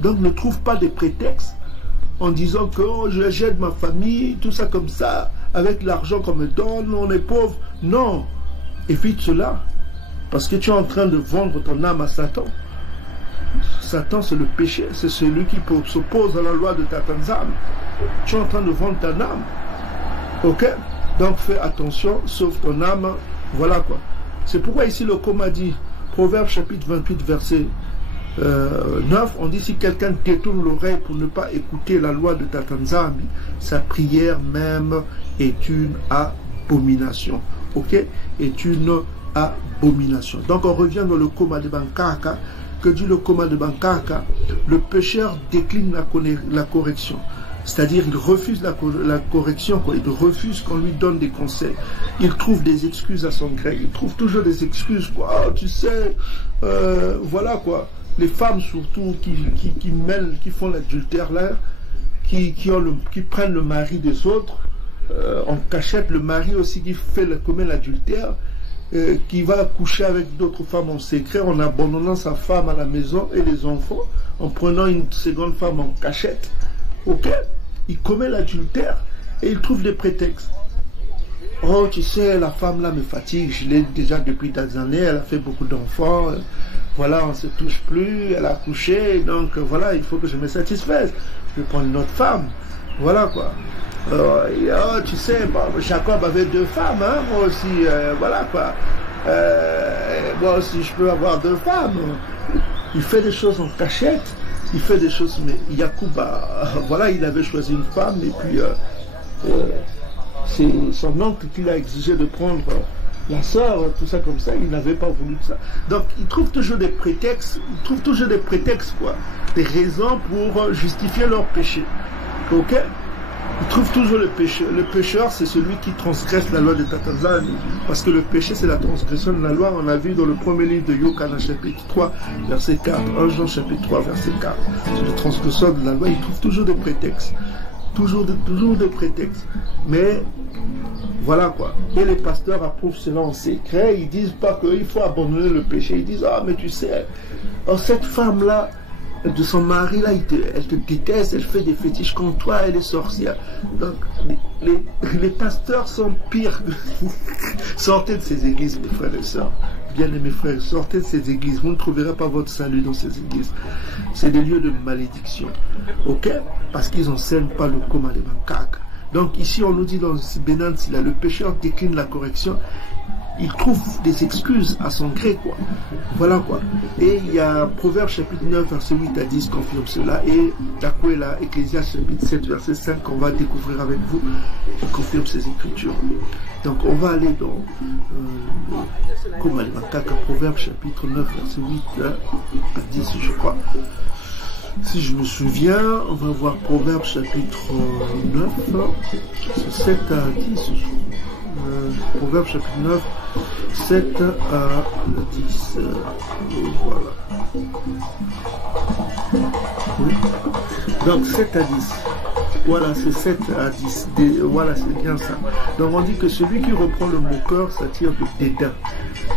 Donc ne trouve pas des prétextes en disant que oh, j'aide ma famille, tout ça comme ça, avec l'argent qu'on me donne, on est pauvre. Non, évite cela, parce que tu es en train de vendre ton âme à Satan. Satan, c'est le péché, c'est celui qui s'oppose à la loi de Tatanzam. Tu es en train de vendre ta âme. Ok? Donc fais attention, sauve ton âme. Voilà quoi. C'est pourquoi ici le Coma dit, Proverbe chapitre 28, verset 9, on dit si quelqu'un détourne l'oreille pour ne pas écouter la loi de Tatanzami, sa prière même est une abomination. Ok? Est une abomination. Donc on revient dans le Coma de Bankaka. Que dit le Coma de Bankaka? Le pécheur décline la correction. C'est-à-dire il refuse la correction, quoi. Il refuse qu'on lui donne des conseils. Il trouve des excuses à son gré. Il trouve toujours des excuses, quoi. Oh, tu sais, voilà quoi. Les femmes surtout qui font l'adultère là, qui prennent le mari des autres, en cachette, le mari aussi qui commet l'adultère, qui va coucher avec d'autres femmes en secret, en abandonnant sa femme à la maison et les enfants, en prenant une seconde femme en cachette. Ok? Il commet l'adultère et il trouve des prétextes. Oh, tu sais, la femme là me fatigue, je l'ai déjà depuis des années, elle a fait beaucoup d'enfants, voilà, on ne se touche plus, elle a couché, donc voilà, il faut que je me satisfaise. Je vais prendre une autre femme, voilà quoi. Oh, tu sais, bon, Jacob avait 2 femmes, hein, moi aussi, voilà quoi. Moi aussi, je peux avoir 2 femmes. Il fait des choses en cachette. Il fait des choses, mais Yacouba, voilà, il avait choisi une femme, et puis c'est son oncle qui l'a exigé de prendre la sœur, tout ça comme ça, il n'avait pas voulu de ça. Donc, il trouve toujours des prétextes, quoi, des raisons pour justifier leur péché. Ok? Il trouve toujours le pécheur. Le pécheur, c'est celui qui transgresse la loi de Tatanzam. Parce que le péché, c'est la transgression de la loi. On l'a vu dans le premier livre de Yochanan, chapitre 3, verset 4. 1 Jean, chapitre 3, verset 4. C'est la transgression de la loi. Il trouve toujours des prétextes. Toujours des prétextes. Mais, voilà quoi. Et les pasteurs approuvent cela en secret. Ils disent pas qu'il faut abandonner le péché. Ils disent, ah, mais tu sais, oh, cette femme-là, de son mari là, elle te déteste, elle fait des fétiches contre toi, elle est sorcière. Donc les pasteurs sont pires. Sortez de ces églises, mes frères et sœurs. Bien-aimés frères, sortez de ces églises. Vous ne trouverez pas votre salut dans ces églises. C'est des lieux de malédiction. Ok? Parce qu'ils n'enseignent pas le Coma de Bankaka. Donc ici on nous dit dans Benan Sila, le pécheur décline la correction. Il trouve des excuses à son gré, quoi. Voilà, quoi. Et il y a Proverbe chapitre 9, verset 8 à 10 confirme cela. Et Takwela, Ecclésiaste chapitre 7, verset 5, qu'on va découvrir avec vous, confirme ces écritures. Donc, on va aller dans Coma de Bankaka, Proverbe chapitre 9, verset 8 à 10, je crois. Si je me souviens, on va voir Proverbe chapitre 9, c'est 7 à 10, je crois. Proverbe chapitre 9, 7 à 10. Voilà. Oui. Donc 7 à 10. Voilà, c'est 7 à 10. Voilà, c'est bien ça. Donc on dit que celui qui reprend le moqueur s'attire de dédain.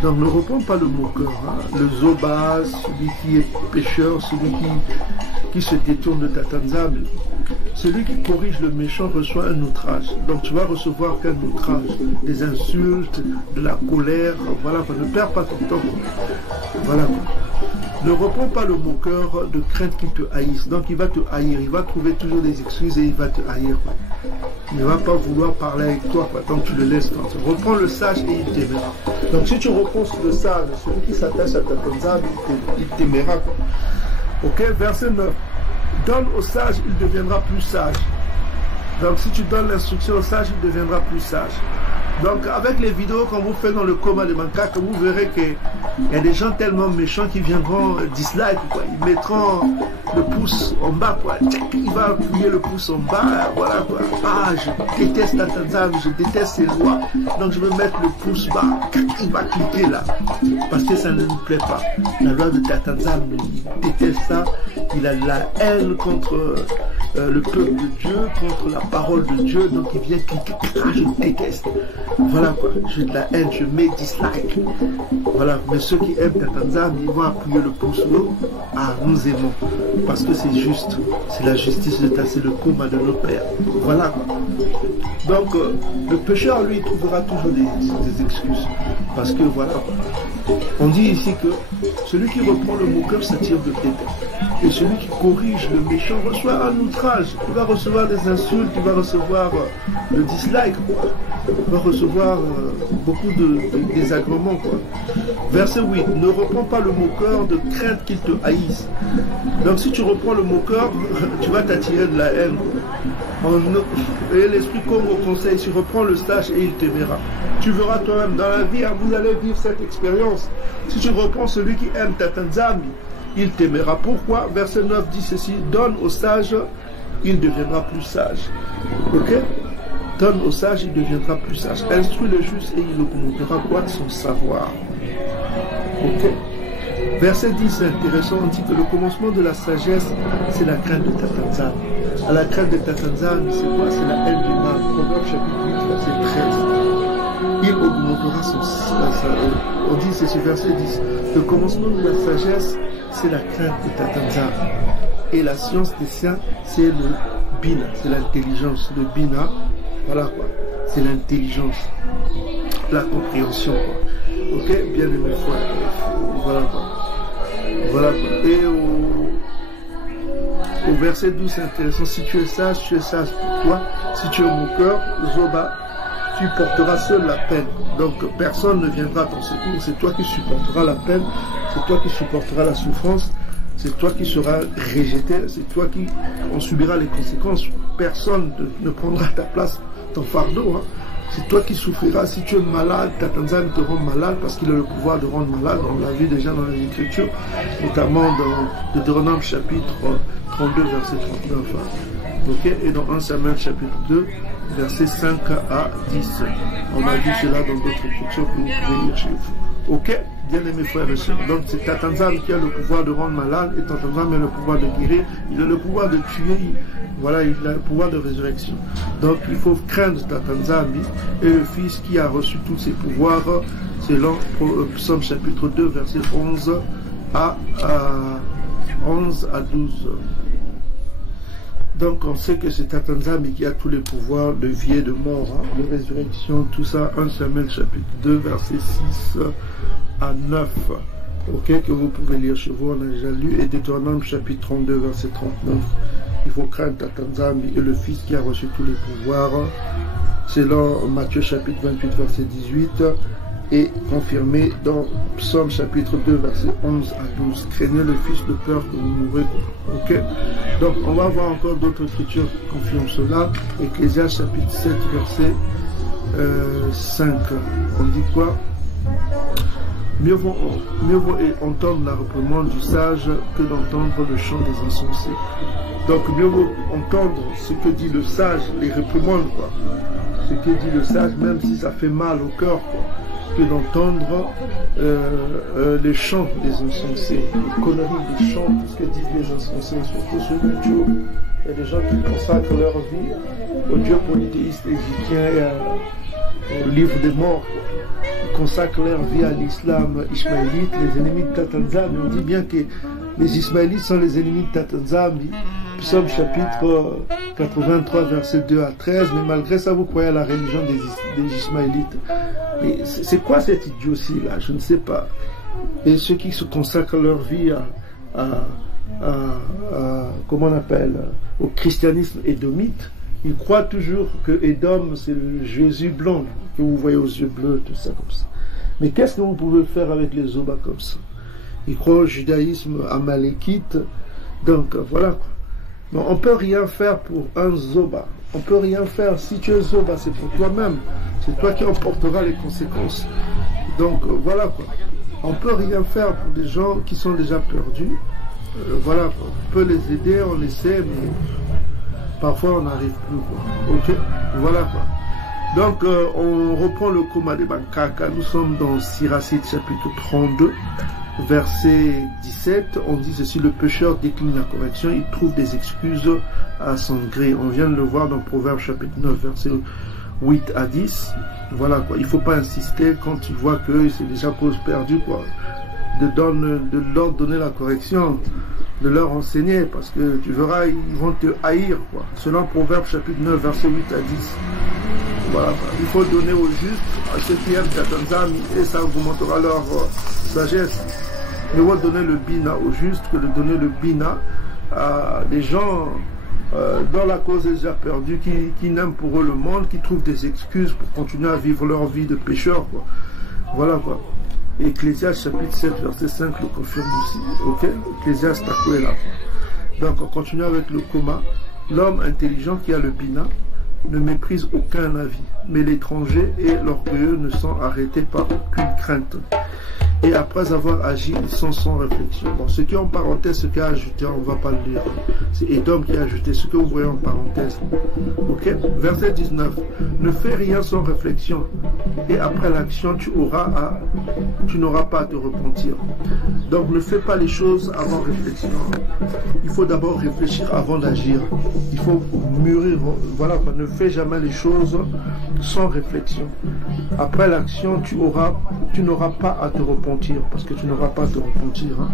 Donc ne reprends pas le moqueur. Hein. Le zoba, celui qui est pécheur, celui qui se détourne de ta tanzame. Celui qui corrige le méchant reçoit un outrage. Donc tu vas recevoir qu'un outrage, des insultes, de la colère. Voilà, ne perds pas ton temps. Voilà. Ne reprends pas le moqueur de crainte qu'il te haïsse. Donc il va te haïr, il va trouver toujours des excuses et il va te haïr. Il ne va pas vouloir parler avec toi tant que tu le laisses comme ça. Reprends le sage et il t'aimera. Donc si tu reprends le sage, celui qui s'attache à ta tanzame, il t'aimera. Ok, verset 9. Donne au sage, il deviendra plus sage. Donc si tu donnes l'instruction au sage, il deviendra plus sage. Donc avec les vidéos qu'on vous fait dans le coma de Macaque, vous verrez qu'il y a des gens tellement méchants qui viendront dislike, quoi. Ils mettront le pouce en bas, quoi. Il va appuyer le pouce en bas, voilà quoi. Ah, je déteste la Tanzanie, je déteste ces lois, donc je vais mettre le pouce bas. Il va cliquer là, parce que ça ne nous plaît pas. La loi de ta Tanzanie, il déteste ça, il a la haine contre le peuple de Dieu, contre la parole de Dieu, donc il vient cliquer. Ah, je déteste. Voilà quoi, j'ai de la haine, je mets dislike. Voilà, mais ceux qui aiment ta Tanzanie, ils vont appuyer le pouce haut. Ah, nous aimons, parce que c'est juste, c'est la justice de ta, c'est le coma de nos pères. Voilà quoi. Donc, le pécheur, lui, il trouvera toujours des excuses. Parce que voilà, on dit ici que celui qui reprend le moqueur s'attire de dédain. Et celui qui corrige le méchant reçoit un outrage. Il va recevoir des insultes, il va recevoir le dislike, quoi. Il va recevoir beaucoup de désagréments, quoi. Verset 8. Ne reprends pas le moqueur de crainte qu'il te haïsse. Donc si tu reprends le moqueur, tu vas t'attirer de la haine. Et l'esprit comme au conseil, tu reprends le sage et il t'aimera. Tu verras toi-même dans la vie, vous allez vivre cette expérience. Si tu reprends celui qui aime ta tanzami, il t'aimera. Pourquoi? Verset 9 dit ceci, donne au sage, il deviendra plus sage. Ok? Donne au sage, il deviendra plus sage. Instruis le juste et il augmentera quoi de son savoir. Ok? Verset 10, c'est intéressant, on dit que le commencement de la sagesse, c'est la crainte de ta tanzame. À la crainte de ta tanzame, c'est quoi? C'est la haine du mal. Proverbe chapitre 8, verset 13. Il augmentera son savoir. On dit, c'est ce verset 10. Le commencement de la sagesse, c'est la crainte de ta tanzame. Et la science des siens, c'est le bina, c'est l'intelligence. Le bina, voilà quoi, c'est l'intelligence, la compréhension, quoi. Ok, bien aimé frère, voilà quoi. Voilà quoi. Et au verset 12, c'est intéressant, si tu es sage pour toi. Si tu es moqueur, zoba, tu porteras seul la peine. Donc personne ne viendra à ton secours, c'est toi qui supporteras la peine, c'est toi qui supporteras la souffrance, c'est toi qui seras rejeté, c'est toi qui en subira les conséquences. Personne ne prendra ta place, ton fardeau. Hein. C'est toi qui souffriras. Si tu es malade, ta tanzanie te rend malade parce qu'il a le pouvoir de rendre malade. On l'a vu déjà dans les Écritures, notamment dans Deutéronome chapitre 32, verset 39. Hein. Okay? Et dans 1 Samuel chapitre 2, verset 5 à 10. On a vu cela dans d'autres Écritures que vous pouvez lire chez vous. Ok? Bien aimés frères et sœurs. Donc c'est ta tanzanie qui a le pouvoir de rendre malade et ta tanzanie a le pouvoir de guérir. Il a le pouvoir de tuer. Voilà, il a le pouvoir de résurrection. Donc il faut craindre ta tanzanie et le Fils qui a reçu tous ses pouvoirs, c'est dans Psaume chapitre 2, verset 11 à 12. Donc on sait que c'est ta tanzanie qui a tous les pouvoirs de vie et de mort, hein, de résurrection, tout ça. 1 Samuel chapitre 2, verset 6 à 9. Ok, que vous pouvez lire chez vous, on a déjà lu. Et Deutéronome chapitre 32, verset 39. Il faut craindre ta tanzanie et le Fils qui a reçu tous les pouvoirs. C'est dans Matthieu chapitre 28, verset 18. Et confirmé dans Psaume chapitre 2, verset 11 à 12. Craignez le Fils de peur que vous mourrez. Ok? Donc on va voir encore d'autres écritures qui confirment cela. Ecclésiaste chapitre 7, verset 5. On dit quoi? Mieux vaut entendre la réprimande du sage que d'entendre le chant des insensés. Donc mieux vaut entendre ce que dit le sage, les réprimandes, quoi. Ce que dit le sage, même si ça fait mal au cœur, quoi. que d'entendre les chants des insensés, les conneries des chants, tout ce que disent les insensés, surtout sur YouTube. Il y a des gens qui consacrent leur vie au dieu polythéiste égyptien et au livre des morts. Ils consacrent leur vie à l'islam ismaélite, les ennemis de Tatanzam. On dit bien que les Ismaélites sont les ennemis de Tatanzam. Psaume chapitre 83, versets 2 à 13. Mais malgré ça, vous croyez à la religion des Ismaélites. Mais c'est quoi cette idiotie-là? Je ne sais pas. Et ceux qui se consacrent leur vie comment on appelle, au christianisme édomite, ils croient toujours que Édom c'est le Jésus blanc que vous voyez aux yeux bleus, tout ça comme ça. Mais qu'est-ce que vous pouvez faire avec les Zobas comme ça? Ils croient au judaïsme amalékite, donc voilà quoi. Mais on ne peut rien faire pour un Zoba. On ne peut rien faire. Si tu es Zoba, c'est pour toi-même. C'est toi qui en porteras les conséquences. Donc voilà quoi. On ne peut rien faire pour des gens qui sont déjà perdus. Voilà quoi. On peut les aider, on essaie, mais parfois on n'arrive plus quoi. Ok, voilà quoi. Donc on reprend le coma de Bankaka. Nous sommes dans Siracide chapitre 32. Verset 17, on dit ceci: le pécheur décline la correction, il trouve des excuses à son gré. On vient de le voir dans Proverbe chapitre 9, verset 8 à 10. Voilà quoi, il ne faut pas insister quand tu vois que c'est déjà cause perdue quoi, de leur donner la correction, de leur enseigner, parce que tu verras, ils vont te haïr quoi. Selon Proverbe chapitre 9, verset 8 à 10. Voilà quoi. Il faut donner aux justes, à ceux qui aiment Tatanzam, et ça augmentera leur sagesse. Mieux vaut donner le bina aux justes que de donner le bina à des gens dont la cause est déjà perdue, qui n'aiment pour eux le monde, qui trouvent des excuses pour continuer à vivre leur vie de pécheur quoi. Voilà quoi. Ecclésiaste chapitre 7 verset 5 le confirme aussi. Ok, Ecclésiaste est là. Donc on continue avec le coma. L'homme intelligent qui a le bina ne méprise aucun avis, mais l'étranger et l'orgueilleux ne sont arrêtés par aucune crainte. Et après avoir agi, ils sont sans réflexion. Bon, ce qui est en parenthèse, ce qui a ajouté, on ne va pas le lire. C'est Édom qui a ajouté ce que vous voyez en parenthèse. Ok. Verset 19. Ne fais rien sans réflexion. Et après l'action, tu n'auras pas à te repentir. Donc ne fais pas les choses avant réflexion. Il faut d'abord réfléchir avant d'agir. Il faut mûrir. Voilà, ne fais jamais les choses sans réflexion. Après l'action, tu n'auras pas à te repentir, parce que tu n'auras pas à te repentir. Hein.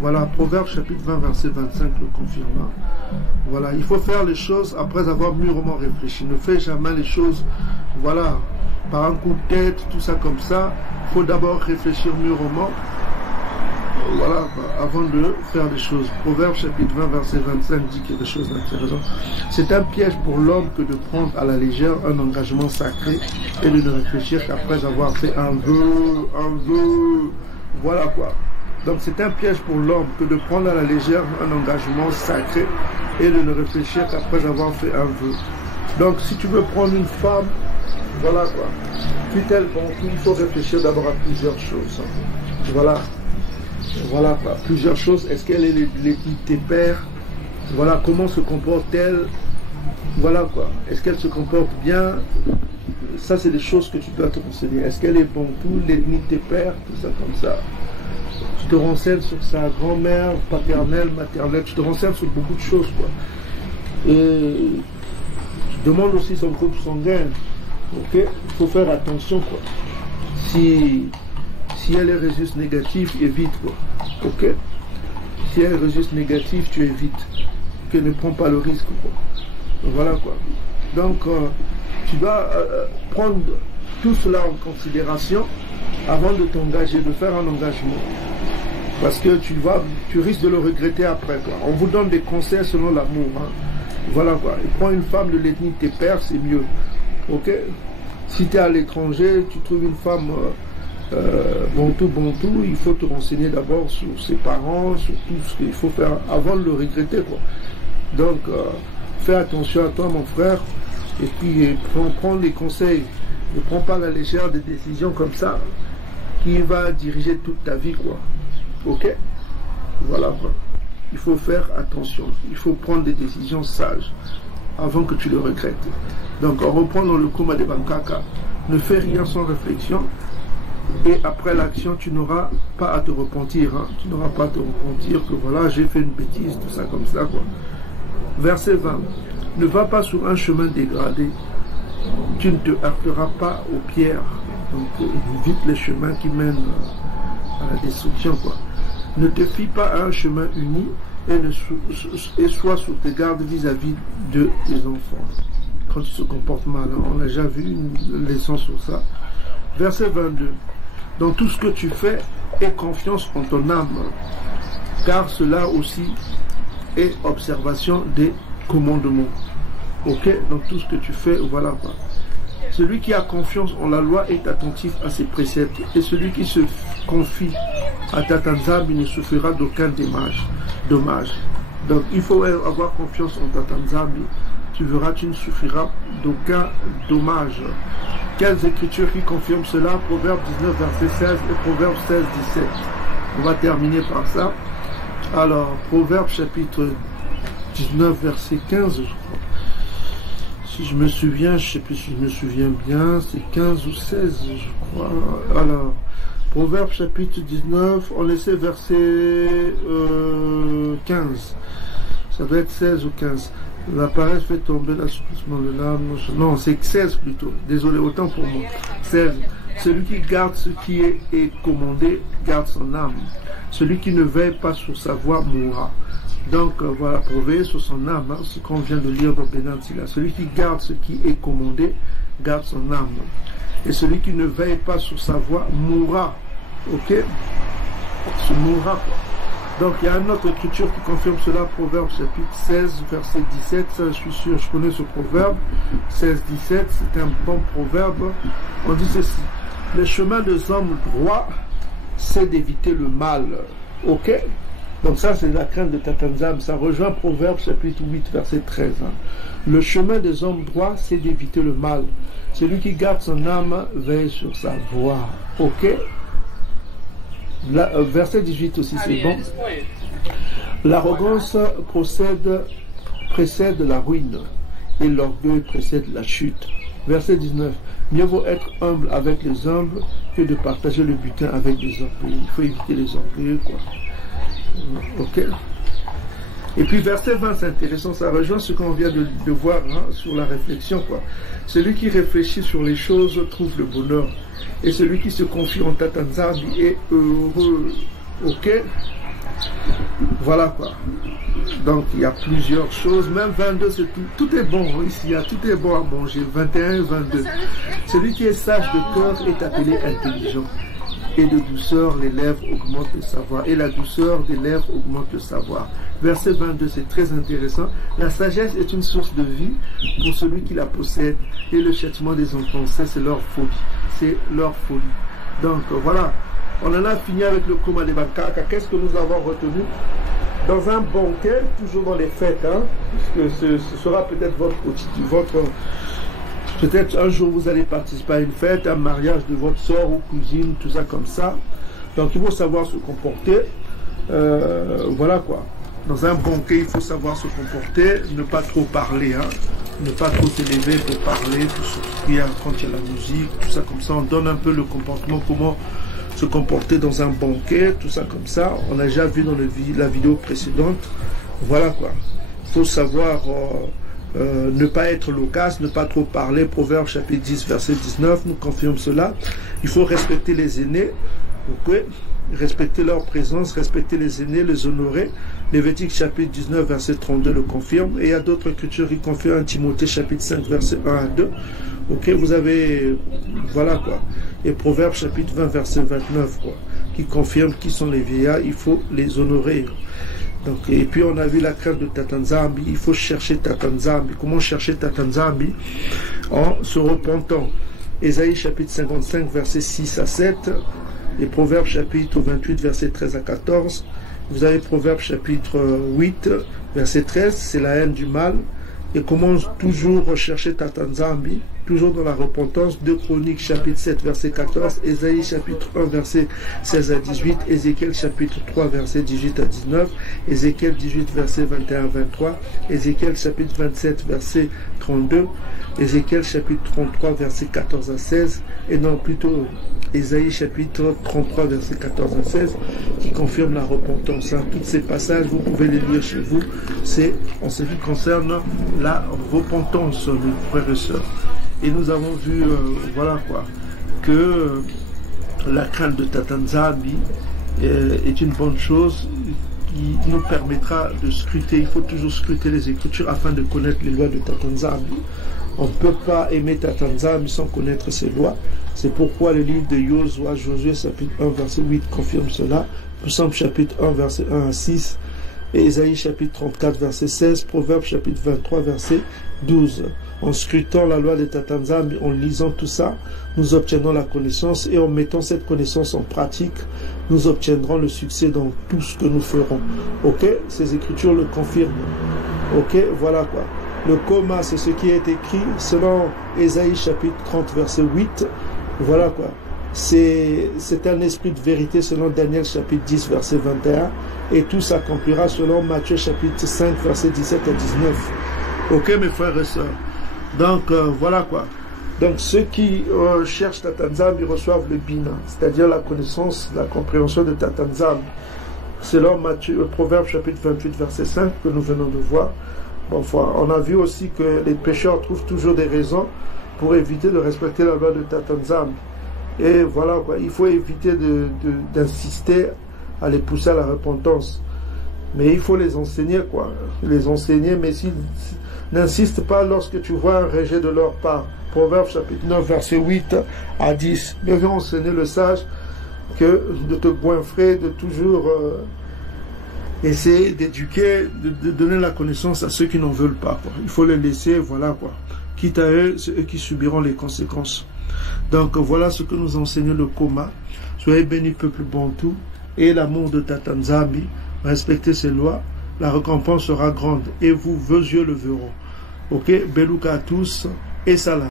Voilà, Proverbe chapitre 20, verset 25 le confirme. Hein. Voilà, il faut faire les choses après avoir mûrement réfléchi. Ne fais jamais les choses, voilà, par un coup de tête, tout ça comme ça. Il faut d'abord réfléchir mûrement, voilà, avant de faire les choses. Proverbe chapitre 20, verset 25 dit quelque chose d'intéressant. C'est un piège pour l'homme que de prendre à la légère un engagement sacré et de ne réfléchir qu'après avoir fait un vœu. Voilà quoi. Donc c'est un piège pour l'homme que de prendre à la légère un engagement sacré et de ne réfléchir qu'après avoir fait un vœu. Donc si tu veux prendre une femme, voilà quoi. Fut-elle bon, il faut réfléchir d'abord à plusieurs choses. Voilà. Voilà quoi, plusieurs choses. Est-ce qu'elle est l'ethnie de tes pères? Voilà, comment se comporte-t-elle? Voilà quoi, est-ce qu'elle se comporte bien? Ça c'est des choses que tu dois te renseigner. Est-ce qu'elle est bantou, l'ethnie de tes pères? Tout ça comme ça. Tu te renseignes sur sa grand-mère, paternelle, maternelle. Tu te renseignes sur beaucoup de choses quoi. Et tu demandes aussi son groupe sanguin. Ok, il faut faire attention quoi. Si elle est résus négatif, évite quoi. Ok. Si elle est résus négatif, tu évites. Que ne prends pas le risque quoi. Voilà quoi. Donc tu dois prendre tout cela en considération avant de t'engager, de faire un engagement. Parce que tu risques de le regretter après quoi. On vous donne des conseils selon l'amour. Hein. Voilà quoi. Et prends une femme de l'ethnie de tes pères, c'est mieux. Ok. Si tu es à l'étranger, tu trouves une femme Bantou, il faut te renseigner d'abord sur ses parents, sur tout ce qu'il faut faire avant de le regretter quoi. Donc fais attention à toi mon frère, et puis prends des conseils, ne prends pas à la légère des décisions comme ça qui va diriger toute ta vie quoi. Ok, voilà quoi. Il faut faire attention, il faut prendre des décisions sages avant que tu le regrettes. Donc on reprend dans le coma de Bankaka. Ne fais rien sans réflexion. Et après l'action, tu n'auras pas à te repentir. Hein. Tu n'auras pas à te repentir que voilà, j'ai fait une bêtise, tout ça comme ça. Quoi. Verset 20. Ne va pas sur un chemin dégradé. Tu ne te heurteras pas aux pierres. Donc évite les chemins qui mènent à la destruction. Quoi. Ne te fie pas à un chemin uni et sois sur tes gardes vis-à-vis de tes enfants. Quand tu te comportes mal, hein. On a déjà vu une leçon sur ça. Verset 22. Dans tout ce que tu fais, aie confiance en ton âme, car cela aussi est observation des commandements. Ok, donc tout ce que tu fais, voilà quoi. Celui qui a confiance en la loi est attentif à ses préceptes, et celui qui se confie à Tatanzambi ne souffrira d'aucun dommage. Donc il faut avoir confiance en Tatanzambi. Tu verras, tu ne souffriras d'aucun dommage. Quelles écritures qui confirment cela? Proverbe 19, verset 16 et Proverbe 16, 17. On va terminer par ça. Alors, Proverbe chapitre 19, verset 15, je crois. Si je me souviens, je ne sais plus si je me souviens bien, c'est 15 ou 16, je crois. Alors, Proverbe chapitre 19, on essaie verset 15. Ça doit être 16 ou 15. La paresse fait tomber l'assouplissement de l'âme. Non, c'est 16 plutôt. Désolé, autant pour moi. 16. Celui qui garde ce qui est commandé garde son âme. Celui qui ne veille pas sur sa voie mourra. Donc voilà, pour veiller sur son âme, hein, ce qu'on vient de lire dans Benantila. Celui qui garde ce qui est commandé garde son âme. Et celui qui ne veille pas sur sa voie mourra. Ok? Se mourra, quoi. Donc il y a une autre écriture qui confirme cela, Proverbe chapitre 16, verset 17, ça je suis sûr, je connais ce proverbe, 16, 17, c'est un bon proverbe. On dit ceci: les chemins des hommes droits, c'est d'éviter le mal. Ok? Donc ça c'est la crainte de Tatanzam, ça rejoint Proverbe chapitre 8, verset 13. Hein. Le chemin des hommes droits, c'est d'éviter le mal. Celui qui garde son âme veille sur sa voie. Ok? Verset 18 aussi, c'est bon. L'arrogance précède la ruine et l'orgueil précède la chute. Verset 19. Mieux vaut être humble avec les humbles que de partager le butin avec les orgueils. Il faut éviter les orgueils, quoi. Ok. Et puis verset 20, c'est intéressant, ça rejoint ce qu'on vient de voir hein, sur la réflexion, quoi. Celui qui réfléchit sur les choses trouve le bonheur. Et celui qui se confie en Tatanzambi est heureux. Ok? Voilà quoi. Donc il y a plusieurs choses. Même 22, c'est tout. Tout est bon ici. Tout est bon à manger. 21 et 22. Celui qui est sage de cœur est appelé intelligent. Et de douceur, les lèvres augmentent le savoir. Et la douceur des lèvres augmente le savoir. Verset 22, c'est très intéressant. La sagesse est une source de vie pour celui qui la possède. Et le châtiment des enfants, c'est leur folie. C'est leur folie. Donc voilà, on en a fini avec le Kuma de Bakaka. Qu'est-ce que nous avons retenu? Dans un banquet, toujours dans les fêtes, hein, puisque ce sera peut-être peut-être un jour vous allez participer à une fête, un mariage de votre soeur ou cousine, tout ça comme ça. Donc il faut savoir se comporter. Voilà quoi. Dans un banquet, il faut savoir se comporter, ne pas trop parler, hein. Ne pas trop s'élever pour parler, pour sourire quand il y a la musique, tout ça comme ça. On donne un peu le comportement, comment se comporter dans un banquet, tout ça comme ça. On a déjà vu dans la vidéo précédente. Voilà quoi. Il faut savoir ne pas être loquace, ne pas trop parler. Proverbe chapitre 10, verset 19 nous confirme cela. Il faut respecter les aînés. Okay? Respecter leur présence, respecter les aînés, les honorer. Lévitique chapitre 19 verset 32 le confirme. Et il y a d'autres écritures qui confirment. Timothée chapitre 5 verset 1 à 2. Ok, vous avez, voilà quoi. Et Proverbe chapitre 20 verset 29 quoi, qui confirme qui sont les vieillards, il faut les honorer. Donc, et puis on a vu la crainte de Tatanzambi, il faut chercher Tatanzambi. Comment chercher Tatanzambi? En se repentant. Ésaïe chapitre 55 verset 6 à 7. Et Proverbe chapitre 28 verset 13 à 14. Vous avez Proverbe chapitre 8 verset 13, c'est la haine du mal. Et comment toujours rechercher Tatanzambi? toujours dans la repentance. 2 Chroniques chapitre 7 verset 14, Ésaïe chapitre 1 verset 16 à 18, Ézéchiel chapitre 3 verset 18 à 19, Ézéchiel 18 verset 21 à 23, Ézéchiel chapitre 27 verset 32, Ézéchiel chapitre 33 verset 14 à 16, et non plutôt Ésaïe chapitre 33 verset 14 à 16 qui confirme la repentance. Tous ces passages, vous pouvez les lire chez vous, c'est en ce qui concerne la repentance, mes frères et sœurs. Et nous avons vu, voilà quoi, que la crainte de Tatanzambi est une bonne chose qui nous permettra de scruter. Il faut toujours scruter les Écritures afin de connaître les lois de Tatanzambi. On ne peut pas aimer Tatanzambi sans connaître ses lois. C'est pourquoi le livre de Josué chapitre 1 verset 8 confirme cela. Psaume chapitre 1 verset 1 à 6. Et Ésaïe chapitre 34 verset 16. Proverbe chapitre 23 verset 12. En scrutant la loi de Tatanzambi, en lisant tout ça, nous obtiendrons la connaissance, et en mettant cette connaissance en pratique, nous obtiendrons le succès dans tout ce que nous ferons. Ok? Ces Écritures le confirment. Ok? Voilà quoi. Le coma, c'est ce qui est écrit selon Ésaïe chapitre 30 verset 8. Voilà quoi. C'est un esprit de vérité selon Daniel chapitre 10 verset 21. Et tout s'accomplira selon Matthieu chapitre 5 verset 17 à 19. Ok mes frères et sœurs. Donc voilà quoi. Donc ceux qui cherchent Tatanzambi reçoivent le bina, c'est-à-dire la connaissance, la compréhension de Tatanzambi. Selon Proverbe chapitre 28 verset 5 que nous venons de voir. Enfin, on a vu aussi que les pécheurs trouvent toujours des raisons pour éviter de respecter la loi de Tatanzambi. Et voilà quoi, il faut éviter d'insister à les pousser à la repentance. Mais il faut les enseigner quoi, les enseigner, mais s'ils n'insistent pas lorsque tu vois un rejet de leur part. Proverbe chapitre 9 verset 8 à 10. Mieux vaut enseigner le sage que de te goinfrer, de toujours essayer d'éduquer, de donner la connaissance à ceux qui n'en veulent pas quoi. Il faut les laisser, voilà quoi. Quitte à eux, c'est eux qui subiront les conséquences. Donc voilà ce que nous enseigne le coma. Soyez bénis peuple bantou, et l'amour de Tatanzambi. Respectez ses lois, la récompense sera grande, et vous, vos yeux le verront. Ok, Belouka à tous, et salam.